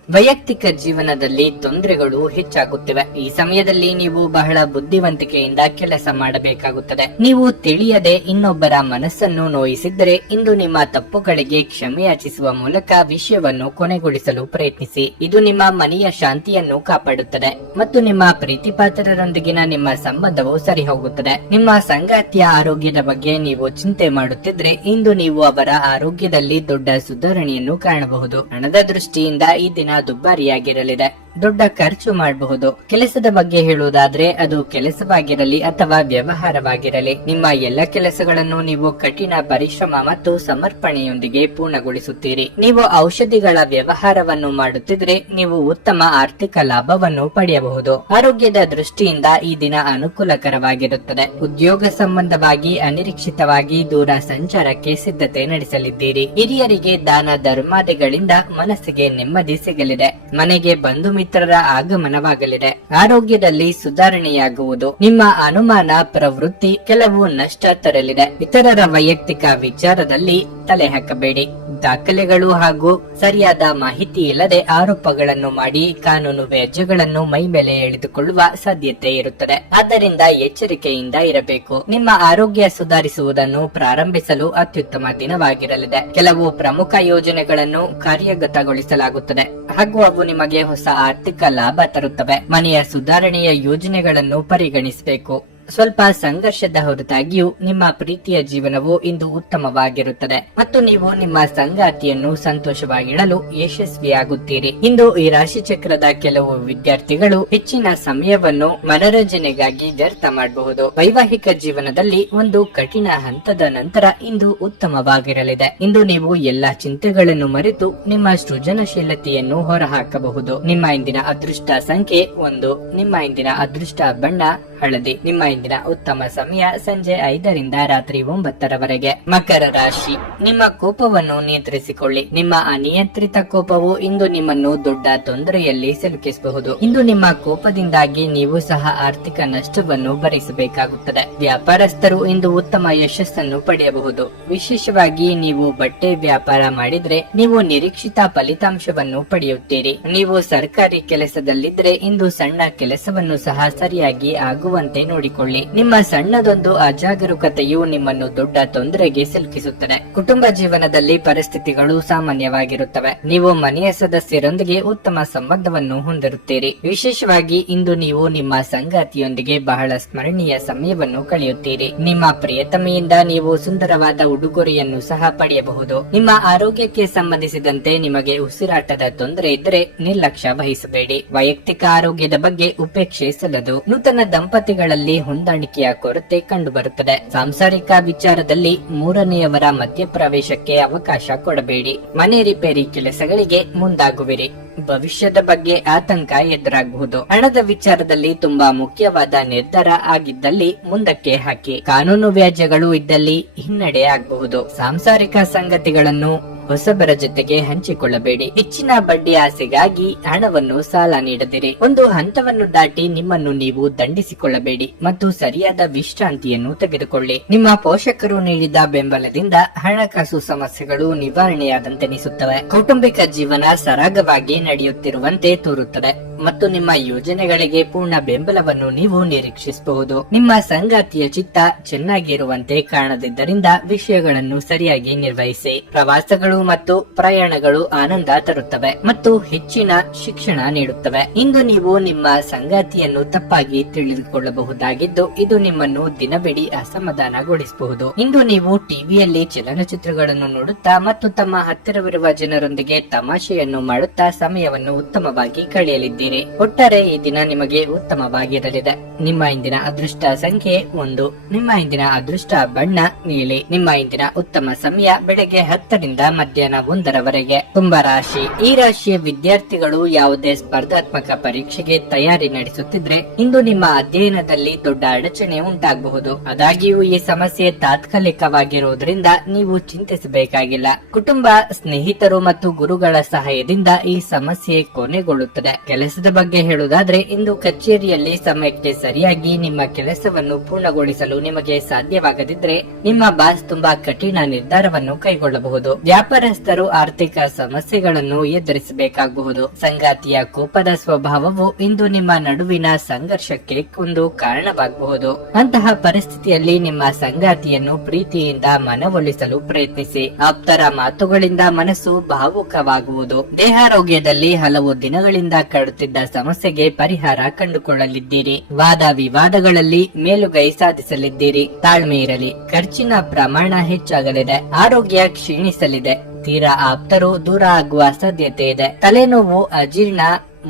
ವೈಯಕ್ತಿಕ ಜೀವನದಲ್ಲಿ ತೊಂದರೆಗಳು ಹೆಚ್ಚಾಗುತ್ತಿವೆ. ಈ ಸಮಯದಲ್ಲಿ ನೀವು ಬಹಳ ಬುದ್ಧಿವಂತಿಕೆಯಿಂದ ಕೆಲಸ ಮಾಡಬೇಕಾಗುತ್ತದೆ. ನೀವು ತಿಳಿಯದೆ ಇನ್ನೊಬ್ಬರ ಮನಸ್ಸನ್ನು ನೋಯಿಸಿದರೆ ಇಂದು ನಿಮ್ಮ ತಪ್ಪುಗಳಿಗೆ ಕ್ಷಮೆಯಾಚಿಸುವ ಮೂಲಕ ವಿಷಯವನ್ನು ಕೊನೆಗೊಳಿಸಲು ಪ್ರಯತ್ನಿಸಿ. ಇದು ನಿಮ್ಮ ಮನೆಯ ಶಾಂತಿಯನ್ನು ಕಾಪಾಡುತ್ತದೆ ಮತ್ತು ನಿಮ್ಮ ಪ್ರೀತಿಪಾತ್ರರೊಂದಿಗಿನ ನಿಮ್ಮ ಸಂಬಂಧವು ಸರಿ ಹೋಗುತ್ತದೆ. ನಿಮ್ಮ ಸಂಗಾತಿಯ ಆರೋಗ್ಯದ ಬಗ್ಗೆ ನೀವು ಚಿಂತೆ ಮಾಡುತ್ತಿದ್ರೆ ಇಂದು ನೀವು ಅವರ ಆರೋಗ್ಯದಲ್ಲಿ ದೊಡ್ಡ ಸುಧಾರಣೆಯನ್ನು ಕಾಣಬಹುದು. ಹಣದ ದೃಷ್ಟಿಯಿಂದ ಈ ದಿನ ದುಬಾರಿಯಾಗಿರಲಿದೆ. ದೊಡ್ಡ ಖರ್ಚು ಮಾಡಬಹುದು. ಕೆಲಸದ ಬಗ್ಗೆ ಹೇಳುವುದಾದ್ರೆ ಅದು ಕೆಲಸವಾಗಿರಲಿ ಅಥವಾ ವ್ಯವಹಾರವಾಗಿರಲಿ, ನಿಮ್ಮ ಎಲ್ಲ ಕೆಲಸಗಳನ್ನು ನೀವು ಕಠಿಣ ಪರಿಶ್ರಮ ಮತ್ತು ಸಮರ್ಪಣೆಯೊಂದಿಗೆ ಪೂರ್ಣಗೊಳಿಸುತ್ತೀರಿ. ನೀವು ಔಷಧಿಗಳ ವ್ಯವಹಾರವನ್ನು ಮಾಡುತ್ತಿದ್ರೆ ನೀವು ಉತ್ತಮ ಆರ್ಥಿಕ ಲಾಭವನ್ನು ಪಡೆಯಬಹುದು. ಆರೋಗ್ಯದ ದೃಷ್ಟಿಯಿಂದ ಈ ದಿನ ಅನುಕೂಲಕರವಾಗಿರುತ್ತದೆ. ಉದ್ಯೋಗ ಸಂಬಂಧವಾಗಿ ಅನಿರೀಕ್ಷಿತವಾಗಿ ದೂರ ಸಂಚಾರಕ್ಕೆ ಸಿದ್ಧತೆ ನಡೆಸಲಿದ್ದೀರಿ. ಹಿರಿಯರಿಗೆ ದಾನ ಧರ್ಮಾದಿಗಳಿಂದ ಮನಸ್ಸಿಗೆ ನೆಮ್ಮದಿ ಸಿಗಲಿದೆ. ಮನೆಗೆ ಬಂಧು ಮಿತ್ರರ ಆಗಮನವಾಗಲಿದೆ. ಆರೋಗ್ಯದಲ್ಲಿ ಸುಧಾರಣೆಯಾಗುವುದು. ನಿಮ್ಮ ಅನುಮಾನ ಪ್ರವೃತ್ತಿ ಕೆಲವು ನಷ್ಟ ತರಲಿದೆ. ಇತರರ ವೈಯಕ್ತಿಕ ವಿಚಾರದಲ್ಲಿ ತಲೆ ಹಾಕಬೇಡಿ. ದಾಖಲೆಗಳು ಹಾಗೂ ಸರಿಯಾದ ಮಾಹಿತಿ ಇಲ್ಲದೆ ಆರೋಪಗಳನ್ನು ಮಾಡಿ ಕಾನೂನು ವ್ಯಾಜ್ಯಗಳನ್ನು ಮೈ ಮೇಲೆ ಎಳೆದುಕೊಳ್ಳುವ ಸಾಧ್ಯತೆ ಇರುತ್ತದೆ. ಆದ್ದರಿಂದ ಎಚ್ಚರಿಕೆಯಿಂದ ಇರಬೇಕು. ನಿಮ್ಮ ಆರೋಗ್ಯ ಸುಧಾರಿಸುವುದನ್ನು ಪ್ರಾರಂಭಿಸಲು ಅತ್ಯುತ್ತಮ ದಿನವಾಗಿರಲಿದೆ. ಕೆಲವು ಪ್ರಮುಖ ಯೋಜನೆಗಳನ್ನು ಕಾರ್ಯಗತಗೊಳಿಸಲಾಗುತ್ತದೆ ಹಾಗೂ ಅವು ನಿಮಗೆ ಹೊಸ ಆರ್ಥಿಕ ಲಾಭ ತರುತ್ತವೆ. ಮನೆಯ ಸುಧಾರಣೆಯ ಯೋಜನೆಗಳನ್ನು ಪರಿಗಣಿಸಬೇಕು. ಸ್ವಲ್ಪ ಸಂಘರ್ಷದ ಹೊರತಾಗಿಯೂ ನಿಮ್ಮ ಪ್ರೀತಿಯ ಜೀವನವು ಇಂದು ಉತ್ತಮವಾಗಿರುತ್ತದೆ ಮತ್ತು ನೀವು ನಿಮ್ಮ ಸಂಗಾತಿಯನ್ನು ಸಂತೋಷವಾಗಿಡಲು ಯಶಸ್ವಿಯಾಗುತ್ತೀರಿ. ಇಂದು ಈ ರಾಶಿ ಚಕ್ರದ ಕೆಲವು ವಿದ್ಯಾರ್ಥಿಗಳು ಹೆಚ್ಚಿನ ಸಮಯವನ್ನು ಮನರಂಜನೆಗಾಗಿ ವ್ಯರ್ಥ ಮಾಡಬಹುದು. ವೈವಾಹಿಕ ಜೀವನದಲ್ಲಿ ಒಂದು ಕಠಿಣ ಹಂತದ ನಂತರ ಇಂದು ಉತ್ತಮವಾಗಿರಲಿದೆ. ಇಂದು ನೀವು ಎಲ್ಲಾ ಚಿಂತೆಗಳನ್ನು ಮರೆತು ನಿಮ್ಮ ಸೃಜನಶೀಲತೆಯನ್ನು ಹೊರಹಾಕಬಹುದು. ನಿಮ್ಮ ಇಂದಿನ ಅದೃಷ್ಟ ಸಂಖ್ಯೆ 1. ನಿಮ್ಮ ಇಂದಿನ ಅದೃಷ್ಟ ಬಣ್ಣ ಹಳದಿ. ನಿಮ್ಮ ಇಂದಿನ ಉತ್ತಮ ಸಮಯ ಸಂಜೆ 5 ರಿಂದ ರಾತ್ರಿ 9 ಮಕರ ರಾಶಿ. ನಿಮ್ಮ ಕೋಪವನ್ನು ನಿಯಂತ್ರಿಸಿಕೊಳ್ಳಿ. ನಿಮ್ಮ ಅನಿಯಂತ್ರಿತ ಕೋಪವು ಇಂದು ನಿಮ್ಮನ್ನು ದೊಡ್ಡ ತೊಂದರೆಯಲ್ಲಿ ಸಿಲುಕಿಸಬಹುದು. ಇಂದು ನಿಮ್ಮ ಕೋಪದಿಂದಾಗಿ ನೀವು ಸಹ ಆರ್ಥಿಕ ನಷ್ಟವನ್ನು ಭರಿಸಬೇಕಾಗುತ್ತದೆ. ವ್ಯಾಪಾರಸ್ಥರು ಇಂದು ಉತ್ತಮ ಯಶಸ್ಸನ್ನು ಪಡೆಯಬಹುದು. ವಿಶೇಷವಾಗಿ ನೀವು ಬಟ್ಟೆ ವ್ಯಾಪಾರ ಮಾಡಿದ್ರೆ ನೀವು ನಿರೀಕ್ಷಿತ ಫಲಿತಾಂಶವನ್ನು ಪಡೆಯುತ್ತೀರಿ. ನೀವು ಸರ್ಕಾರಿ ಕೆಲಸದಲ್ಲಿದ್ರೆ ಇಂದು ಸಣ್ಣ ಕೆಲಸವನ್ನು ಸಹ ಸರಿಯಾಗಿ ಆಗುವಂತೆ ನೋಡಿಕೊಳ್ಳಿ. ನಿಮ್ಮ ಸಣ್ಣದೊಂದು ಅಜಾಗರೂಕತೆಯು ನಿಮ್ಮನ್ನು ದೊಡ್ಡ ತೊಂದರೆಗೆ ಸಿಲುಕಿಸುತ್ತದೆ. ಕುಟುಂಬ ಜೀವನದಲ್ಲಿ ಪರಿಸ್ಥಿತಿಗಳು ಸಾಮಾನ್ಯವಾಗಿರುತ್ತವೆ. ನೀವು ಮನೆಯ ಸದಸ್ಯರೊಂದಿಗೆ ಉತ್ತಮ ಸಂಬಂಧವನ್ನು ಹೊಂದಿರುತ್ತೀರಿ. ವಿಶೇಷವಾಗಿ ಇಂದು ನೀವು ನಿಮ್ಮ ಸಂಗಾತಿಯೊಂದಿಗೆ ಬಹಳ ಸ್ಮರಣೀಯ ಸಮಯವನ್ನು ಕಳೆಯುತ್ತೀರಿ. ನಿಮ್ಮ ಪ್ರಿಯತಮೆಯಿಂದ ನೀವು ಸುಂದರವಾದ ಉಡುಗೊರೆಯನ್ನು ಸಹ ಪಡೆಯಬಹುದು. ನಿಮ್ಮ ಆರೋಗ್ಯಕ್ಕೆ ಸಂಬಂಧಿಸಿದಂತೆ ನಿಮಗೆ ಉಸಿರಾಟದ ತೊಂದರೆ ಇದ್ದರೆ ನಿರ್ಲಕ್ಷ್ಯ ವಹಿಸಬೇಡಿ. ವೈಯಕ್ತಿಕ ಆರೋಗ್ಯದ ಬಗ್ಗೆ ಉಪೇಕ್ಷೆ ಸಲ್ಲದು. ನೂತನ ದಂಪತಿಗಳಲ್ಲಿ ಹೊಂದಾಣಿಕೆಯ ಕೊರತೆ ಕಂಡುಬರುತ್ತದೆ. ಸಾಂಸಾರಿಕ ವಿಚಾರದಲ್ಲಿ ಮೂರನೆಯವರ ಮಧ್ಯಪ್ರವೇಶಕ್ಕೆ ಅವಕಾಶ ಕೊಡಬೇಡಿ. ಮನೆ ರಿಪೇರಿ ಕೆಲಸಗಳಿಗೆ ಮುಂದಾಗುವಿರಿ. ಭವಿಷ್ಯದ ಬಗ್ಗೆ ಆತಂಕ ಎದುರಾಗಬಹುದು. ಹಣದ ವಿಚಾರದಲ್ಲಿ ತುಂಬಾ ಮುಖ್ಯವಾದ ನಿರ್ಧಾರ ಆಗಿದ್ದಲ್ಲಿ ಮುಂದಕ್ಕೆ ಹಾಕಿ. ಕಾನೂನು ವ್ಯಾಜ್ಯಗಳು ಇದ್ದಲ್ಲಿ ಹಿನ್ನಡೆ ಆಗಬಹುದು. ಸಾಂಸಾರಿಕ ಸಂಗತಿಗಳನ್ನು ಹೊಸಬರ ಜೊತೆಗೆ ಹಂಚಿಕೊಳ್ಳಬೇಡಿ. ಹೆಚ್ಚಿನ ಬಡ್ಡಿ ಆಸೆಗಾಗಿ ಹಣವನ್ನು ಸಾಲ ನೀಡದಿರಿ. ಒಂದು ಹಂತವನ್ನು ದಾಟಿ ನಿಮ್ಮನ್ನು ನೀವು ದಂಡಿಸಿಕೊಳ್ಳಬೇಡಿ ಮತ್ತು ಸರಿಯಾದ ವಿಶ್ರಾಂತಿಯನ್ನು ತೆಗೆದುಕೊಳ್ಳಿ. ನಿಮ್ಮ ಪೋಷಕರು ನೀಡಿದ ಬೆಂಬಲದಿಂದ ಹಣಕಾಸು ಸಮಸ್ಯೆಗಳು ನಿವಾರಣೆಯಾದಂತೆನಿಸುತ್ತವೆ. ಕೌಟುಂಬಿಕ ಜೀವನ ಸರಾಗವಾಗಿ ನಡೆಯುತ್ತಿರುವಂತೆ ತೋರುತ್ತದೆ ಮತ್ತು ನಿಮ್ಮ ಯೋಜನೆಗಳಿಗೆ ಪೂರ್ಣ ಬೆಂಬಲವನ್ನು ನೀವು ನಿರೀಕ್ಷಿಸಬಹುದು. ನಿಮ್ಮ ಸಂಗಾತಿಯ ಚಿತ್ತ ಚೆನ್ನಾಗಿರುವಂತೆ ಕಾಣದಿದ್ದರಿಂದ ವಿಷಯಗಳನ್ನು ಸರಿಯಾಗಿ ನಿರ್ವಹಿಸಿ. ಪ್ರವಾಸಗಳು ಮತ್ತು ಪ್ರಯಾಣಗಳು ಆನಂದ ತರುತ್ತವೆ ಮತ್ತು ಹೆಚ್ಚಿನ ಶಿಕ್ಷಣ ನೀಡುತ್ತವೆ. ಇಂದು ನೀವು ನಿಮ್ಮ ಸಂಗಾತಿಯನ್ನು ತಪ್ಪಾಗಿ ತಿಳಿದುಕೊಳ್ಳಬಹುದಾಗಿದ್ದು ಇದು ನಿಮ್ಮನ್ನು ದಿನವಿಡೀ ಅಸಮಾಧಾನಗೊಳಿಸಬಹುದು. ಇಂದು ನೀವು ಟಿವಿಯಲ್ಲಿ ಚಲನಚಿತ್ರಗಳನ್ನು ನೋಡುತ್ತಾ ಮತ್ತು ತಮ್ಮ ಹತ್ತಿರವಿರುವ ಜನರೊಂದಿಗೆ ತಮಾಷೆಯನ್ನು ಮಾಡುತ್ತಾ ಸಮಯವನ್ನು ಉತ್ತಮವಾಗಿ ಕಳೆಯಲಿದ್ದೀರಿ. ಒಟ್ಟಾರೆ ಈ ದಿನ ನಿಮಗೆ ಉತ್ತಮವಾಗಿರಲಿದೆ. ನಿಮ್ಮ ಇಂದಿನ ಅದೃಷ್ಟ ಸಂಖ್ಯೆ 1. ನಿಮ್ಮ ಇಂದಿನ ಅದೃಷ್ಟ ಬಣ್ಣ ನೀಲಿ. ನಿಮ್ಮ ಇಂದಿನ ಉತ್ತಮ ಸಮಯ ಬೆಳಗ್ಗೆ 10 ರಿಂದ ಮಧ್ಯಾಹ್ನ 1 ಕುಂಭ ರಾಶಿ. ಈ ರಾಶಿಯ ವಿದ್ಯಾರ್ಥಿಗಳು ಯಾವುದೇ ಸ್ಪರ್ಧಾತ್ಮಕ ಪರೀಕ್ಷೆಗೆ ತಯಾರಿ ನಡೆಸುತ್ತಿದ್ರೆ ಇಂದು ನಿಮ್ಮ ಅಧ್ಯಯನದಲ್ಲಿ ದೊಡ್ಡ ಅಡಚಣೆ ಉಂಟಾಗಬಹುದು. ಆದಾಗ್ಯೂ ಈ ಸಮಸ್ಯೆ ತಾತ್ಕಾಲಿಕವಾಗಿರುವುದರಿಂದ ನೀವು ಚಿಂತಿಸಬೇಕಾಗಿಲ್ಲ. ಕುಟುಂಬ, ಸ್ನೇಹಿತರು ಮತ್ತು ಗುರುಗಳ ಸಹಾಯದಿಂದ ಈ ಸಮಸ್ಯೆ ಕೊನೆಗೊಳ್ಳುತ್ತದೆ. ಕೆಲಸದ ಬಗ್ಗೆ ಹೇಳುವುದಾದ್ರೆ ಇಂದು ಕಚೇರಿಯಲ್ಲಿ ಸಮಯಕ್ಕೆ ಸರಿಯಾಗಿ ನಿಮ್ಮ ಕೆಲಸವನ್ನು ಪೂರ್ಣಗೊಳಿಸಲು ನಿಮಗೆ ಸಾಧ್ಯವಾಗದಿದ್ರೆ ನಿಮ್ಮ ಬಾಸ್ ತುಂಬಾ ಕಠಿಣ ನಿರ್ಧಾರವನ್ನು ಕೈಗೊಳ್ಳಬಹುದು. ವ್ಯಾಪಾರಸ್ಥರು ಆರ್ಥಿಕ ಸಮಸ್ಯೆಗಳನ್ನು ಎದುರಿಸಬೇಕಾಗಬಹುದು. ಸಂಗಾತಿಯ ಕೋಪದ ಸ್ವಭಾವವು ಇಂದು ನಿಮ್ಮ ನಡುವಿನ ಸಂಘರ್ಷಕ್ಕೆ ಒಂದು ಕಾರಣವಾಗಬಹುದು. ಅಂತಹ ಪರಿಸ್ಥಿತಿಯಲ್ಲಿ ನಿಮ್ಮ ಸಂಗಾತಿಯನ್ನು ಪ್ರೀತಿಯಿಂದ ಮನವೊಲಿಸಲು ಪ್ರಯತ್ನಿಸಿ. ಆಪ್ತರ ಮಾತುಗಳಿಂದ ಮನಸ್ಸು ಭಾವುಕವಾಗುವುದು. ದೇಹಾರೋಗ್ಯದಲ್ಲಿ ಹಲವು ದಿನಗಳಿಂದ ಕಾಡುತ್ತಿದ್ದ ಸಮಸ್ಯೆಗೆ ಪರಿಹಾರ ಕಂಡುಕೊಳ್ಳಲಿದ್ದೀರಿ. ವಾದ ವಿವಾದಗಳಲ್ಲಿ ಮೇಲುಗೈ ಸಾಧಿಸಲಿದ್ದೀರಿ. ತಾಳ್ಮೆ ಇರಲಿ. ಖರ್ಚಿನ ಪ್ರಮಾಣ ಹೆಚ್ಚಾಗಲಿದೆ. ಆರೋಗ್ಯ ಕ್ಷೀಣಿಸಲಿದೆ. ತೀರಾ ಆಪ್ತರು ದೂರ ಆಗುವ ಸಾಧ್ಯತೆ ಇದೆ. ತಲೆನೋವು, ಅಜೀರ್ಣ,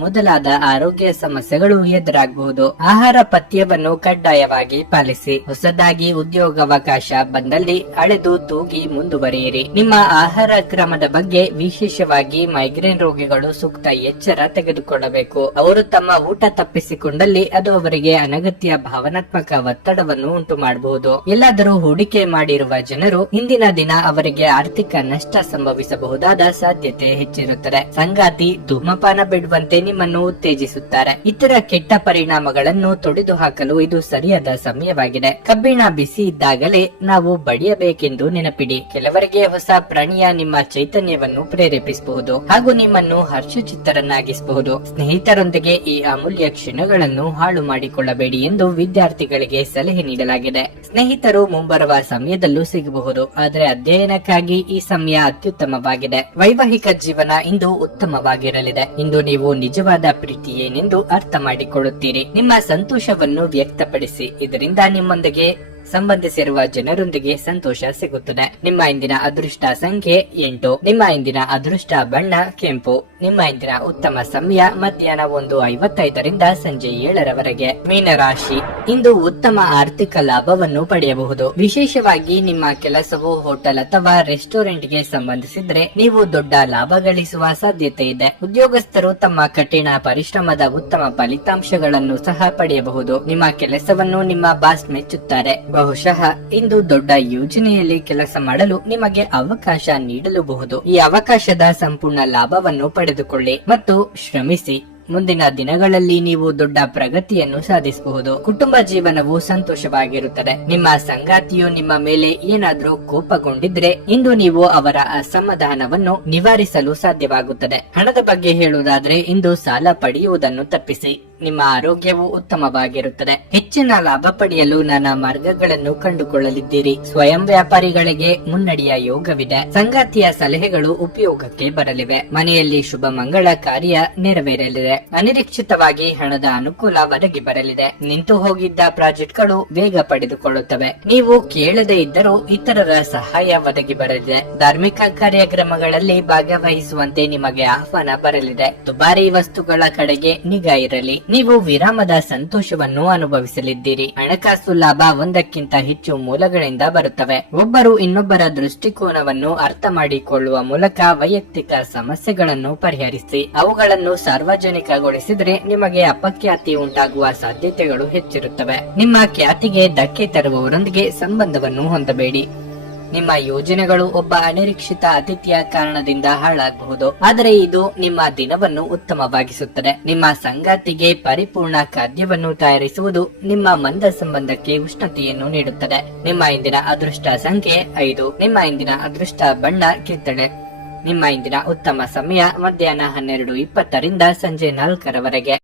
ಮೊದಲಾದ ಆರೋಗ್ಯ ಸಮಸ್ಯೆಗಳು ಎದುರಾಗಬಹುದು. ಆಹಾರ ಪಥ್ಯವನ್ನು ಕಡ್ಡಾಯವಾಗಿ ಪಾಲಿಸಿ. ಹೊಸದಾಗಿ ಉದ್ಯೋಗಾವಕಾಶ ಬಂದಲ್ಲಿ ಅಳೆದು ತೂಗಿ ಮುಂದುವರಿಯಿರಿ. ನಿಮ್ಮ ಆಹಾರ ಕ್ರಮದ ಬಗ್ಗೆ ವಿಶೇಷವಾಗಿ ಮೈಗ್ರೇನ್ ರೋಗಿಗಳು ಸೂಕ್ತ ಎಚ್ಚರ ತೆಗೆದುಕೊಳ್ಳಬೇಕು. ಅವರು ತಮ್ಮ ಊಟ ತಪ್ಪಿಸಿಕೊಂಡಲ್ಲಿ ಅದು ಅವರಿಗೆ ಅನಗತ್ಯ ಭಾವನಾತ್ಮಕ ಒತ್ತಡವನ್ನು ಉಂಟು ಮಾಡಬಹುದು. ಎಲ್ಲಾದರೂ ಹೂಡಿಕೆ ಮಾಡಿರುವ ಜನರು ಇಂದಿನ ದಿನ ಅವರಿಗೆ ಆರ್ಥಿಕ ನಷ್ಟ ಸಂಭವಿಸಬಹುದಾದ ಸಾಧ್ಯತೆ ಹೆಚ್ಚಿರುತ್ತದೆ. ಸಂಗಾತಿ ಧೂಮಪಾನ ಬಿಡುವಂತೆ ನಿಮ್ಮನ್ನು ಉತ್ತೇಜಿಸುತ್ತಾರೆ. ಇತರ ಕೆಟ್ಟ ಪರಿಣಾಮಗಳನ್ನು ತೊಡೆದು ಹಾಕಲು ಇದು ಸರಿಯಾದ ಸಮಯವಾಗಿದೆ. ಕಬ್ಬಿಣ ಬಿಸಿ ಇದ್ದಾಗಲೇ ನಾವು ಬಡಿಯಬೇಕೆಂದು ನೆನಪಿಡಿ. ಕೆಲವರಿಗೆ ಹೊಸ ಪ್ರಾಣಿಯ ನಿಮ್ಮ ಚೈತನ್ಯವನ್ನು ಪ್ರೇರೇಪಿಸಬಹುದು ಹಾಗೂ ನಿಮ್ಮನ್ನು ಹರ್ಷಚಿತ್ತರನ್ನಾಗಿಸಬಹುದು. ಸ್ನೇಹಿತರೊಂದಿಗೆ ಈ ಅಮೂಲ್ಯ ಕ್ಷಣಗಳನ್ನು ಹಾಳು ಮಾಡಿಕೊಳ್ಳಬೇಡಿ ಎಂದು ವಿದ್ಯಾರ್ಥಿಗಳಿಗೆ ಸಲಹೆ ನೀಡಲಾಗಿದೆ. ಸ್ನೇಹಿತರು ಮುಂಬರುವ ಸಮಯದಲ್ಲೂ ಸಿಗಬಹುದು, ಆದರೆ ಅಧ್ಯಯನಕ್ಕಾಗಿ ಈ ಸಮಯ ಅತ್ಯುತ್ತಮವಾಗಿದೆ. ವೈವಾಹಿಕ ಜೀವನ ಇಂದು ಉತ್ತಮವಾಗಿರಲಿದೆ. ಇಂದು ನೀವು ನಿಜವಾದ ಪ್ರೀತಿ ಏನೆಂದು ಅರ್ಥ ಮಾಡಿಕೊಳ್ಳುತ್ತೀರಿ. ನಿಮ್ಮ ಸಂತೋಷವನ್ನು ವ್ಯಕ್ತಪಡಿಸಿ. ಇದರಿಂದ ನಿಮ್ಮೊಂದಿಗೆ ಸಂಬಂಧಿಸಿರುವ ಜನರೊಂದಿಗೆ ಸಂತೋಷ ಸಿಗುತ್ತದೆ. ನಿಮ್ಮ ಇಂದಿನ ಅದೃಷ್ಟ ಸಂಖ್ಯೆ 8. ನಿಮ್ಮ ಇಂದಿನ ಅದೃಷ್ಟ ಬಣ್ಣ ಕೆಂಪು. ನಿಮ್ಮ ಇಂದಿನ ಉತ್ತಮ ಸಮಯ ಮಧ್ಯಾಹ್ನ 1:55ರಿಂದ ಸಂಜೆ 7ರವರೆಗೆ. ಮೀನರಾಶಿ, ಇಂದು ಉತ್ತಮ ಆರ್ಥಿಕ ಲಾಭವನ್ನು ಪಡೆಯಬಹುದು. ವಿಶೇಷವಾಗಿ ನಿಮ್ಮ ಕೆಲಸವು ಹೋಟೆಲ್ ಅಥವಾ ರೆಸ್ಟೋರೆಂಟ್ಗೆ ಸಂಬಂಧಿಸಿದ್ರೆ ನೀವು ದೊಡ್ಡ ಲಾಭ ಗಳಿಸುವ ಸಾಧ್ಯತೆ ಇದೆ. ಉದ್ಯೋಗಸ್ಥರು ತಮ್ಮ ಕಠಿಣ ಪರಿಶ್ರಮದ ಉತ್ತಮ ಫಲಿತಾಂಶಗಳನ್ನು ಸಹ ಪಡೆಯಬಹುದು. ನಿಮ್ಮ ಕೆಲಸವನ್ನು ನಿಮ್ಮ ಬಾಸ್ ಮೆಚ್ಚುತ್ತಾರೆ. ಬಹುಶಃ ಇಂದು ದೊಡ್ಡ ಯೋಜನೆಯಲ್ಲಿ ಕೆಲಸ ಮಾಡಲು ನಿಮಗೆ ಅವಕಾಶ ನೀಡಲೂಬಹುದು. ಈ ಅವಕಾಶದ ಸಂಪೂರ್ಣ ಲಾಭವನ್ನು ಪಡೆದುಕೊಳ್ಳಿ ಮತ್ತು ಶ್ರಮಿಸಿ. ಮುಂದಿನ ದಿನಗಳಲ್ಲಿ ನೀವು ದೊಡ್ಡ ಪ್ರಗತಿಯನ್ನು ಸಾಧಿಸಬಹುದು. ಕುಟುಂಬ ಜೀವನವು ಸಂತೋಷವಾಗಿರುತ್ತದೆ. ನಿಮ್ಮ ಸಂಗಾತಿಯು ನಿಮ್ಮ ಮೇಲೆ ಏನಾದ್ರೂ ಕೋಪಗೊಂಡಿದ್ರೆ ಇಂದು ನೀವು ಅವರ ಅಸಮಾಧಾನವನ್ನು ನಿವಾರಿಸಲು ಸಾಧ್ಯವಾಗುತ್ತದೆ. ಹಣದ ಬಗ್ಗೆ ಹೇಳುವುದಾದ್ರೆ ಇಂದು ಸಾಲ ಪಡೆಯುವುದನ್ನು ತಪ್ಪಿಸಿ. ನಿಮ್ಮ ಆರೋಗ್ಯವು ಉತ್ತಮವಾಗಿರುತ್ತದೆ. ಹೆಚ್ಚಿನ ಲಾಭ ಪಡೆಯಲು ನಾನಾ ಮಾರ್ಗಗಳನ್ನು ಕಂಡುಕೊಳ್ಳಲಿದ್ದೀರಿ. ಸ್ವಯಂ ವ್ಯಾಪಾರಿಗಳಿಗೆ ಮುನ್ನಡೆಯ ಯೋಗವಿದೆ. ಸಂಗಾತಿಯ ಸಲಹೆಗಳು ಉಪಯೋಗಕ್ಕೆ ಬರಲಿವೆ. ಮನೆಯಲ್ಲಿ ಶುಭ ಮಂಗಳ ಕಾರ್ಯ ನೆರವೇರಲಿದೆ. ಅನಿರೀಕ್ಷಿತವಾಗಿ ಹಣದ ಅನುಕೂಲ ಒದಗಿ ಬರಲಿದೆ. ನಿಂತು ಹೋಗಿದ್ದ ಪ್ರಾಜೆಕ್ಟ್ಗಳು ವೇಗ ಪಡೆದುಕೊಳ್ಳುತ್ತವೆ. ನೀವು ಕೇಳದೇ ಇದ್ದರೂ ಇತರರ ಸಹಾಯ ಒದಗಿ ಬರಲಿದೆ. ಧಾರ್ಮಿಕ ಕಾರ್ಯಕ್ರಮಗಳಲ್ಲಿ ಭಾಗವಹಿಸುವಂತೆ ನಿಮಗೆ ಆಹ್ವಾನ ಬರಲಿದೆ. ದುಬಾರಿ ವಸ್ತುಗಳ ಕಡೆಗೆ ನಿಗಾ ಇರಲಿ. ನೀವು ವಿರಾಮದ ಸಂತೋಷವನ್ನು ಅನುಭವಿಸಲಿದ್ದೀರಿ. ಹಣಕಾಸು ಲಾಭ ಒಂದಕ್ಕಿಂತ ಹೆಚ್ಚು ಮೂಲಗಳಿಂದ ಬರುತ್ತವೆ. ಒಬ್ಬರು ಇನ್ನೊಬ್ಬರ ದೃಷ್ಟಿಕೋನವನ್ನು ಅರ್ಥ ಮಾಡಿಕೊಳ್ಳುವ ಮೂಲಕ ವೈಯಕ್ತಿಕ ಸಮಸ್ಯೆಗಳನ್ನು ಪರಿಹರಿಸಿ ಅವುಗಳನ್ನು ಸಾರ್ವಜನಿಕಗೊಳಿಸಿದ್ರೆ ನಿಮಗೆ ಅಪಖ್ಯಾತಿ ಉಂಟಾಗುವ ಸಾಧ್ಯತೆಗಳು ಹೆಚ್ಚಿರುತ್ತವೆ. ನಿಮ್ಮ ಖ್ಯಾತಿಗೆ ಧಕ್ಕೆ ತರುವವರೊಂದಿಗೆ ಸಂಬಂಧವನ್ನು ಹೊಂದಬೇಡಿ. ನಿಮ್ಮ ಯೋಜನೆಗಳು ಒಬ್ಬ ಅನಿರೀಕ್ಷಿತ ಅತಿಥಿಯ ಕಾರಣದಿಂದ ಹಾಳಾಗಬಹುದು, ಆದರೆ ಇದು ನಿಮ್ಮ ದಿನವನ್ನು ಉತ್ತಮವಾಗಿಸುತ್ತದೆ. ನಿಮ್ಮ ಸಂಗಾತಿಗೆ ಪರಿಪೂರ್ಣ ಖಾದ್ಯವನ್ನು ತಯಾರಿಸುವುದು ನಿಮ್ಮ ಮಂದ ಸಂಬಂಧಕ್ಕೆ ಉಷ್ಣತೆಯನ್ನು ನೀಡುತ್ತದೆ. ನಿಮ್ಮ ಇಂದಿನ ಅದೃಷ್ಟ ಸಂಖ್ಯೆ 5. ನಿಮ್ಮ ಇಂದಿನ ಅದೃಷ್ಟ ಬಣ್ಣ ಕಿತ್ತಳೆ. ನಿಮ್ಮ ಇಂದಿನ ಉತ್ತಮ ಸಮಯ ಮಧ್ಯಾಹ್ನ 12:20ರಿಂದ ಸಂಜೆ 4ರವರೆಗೆ.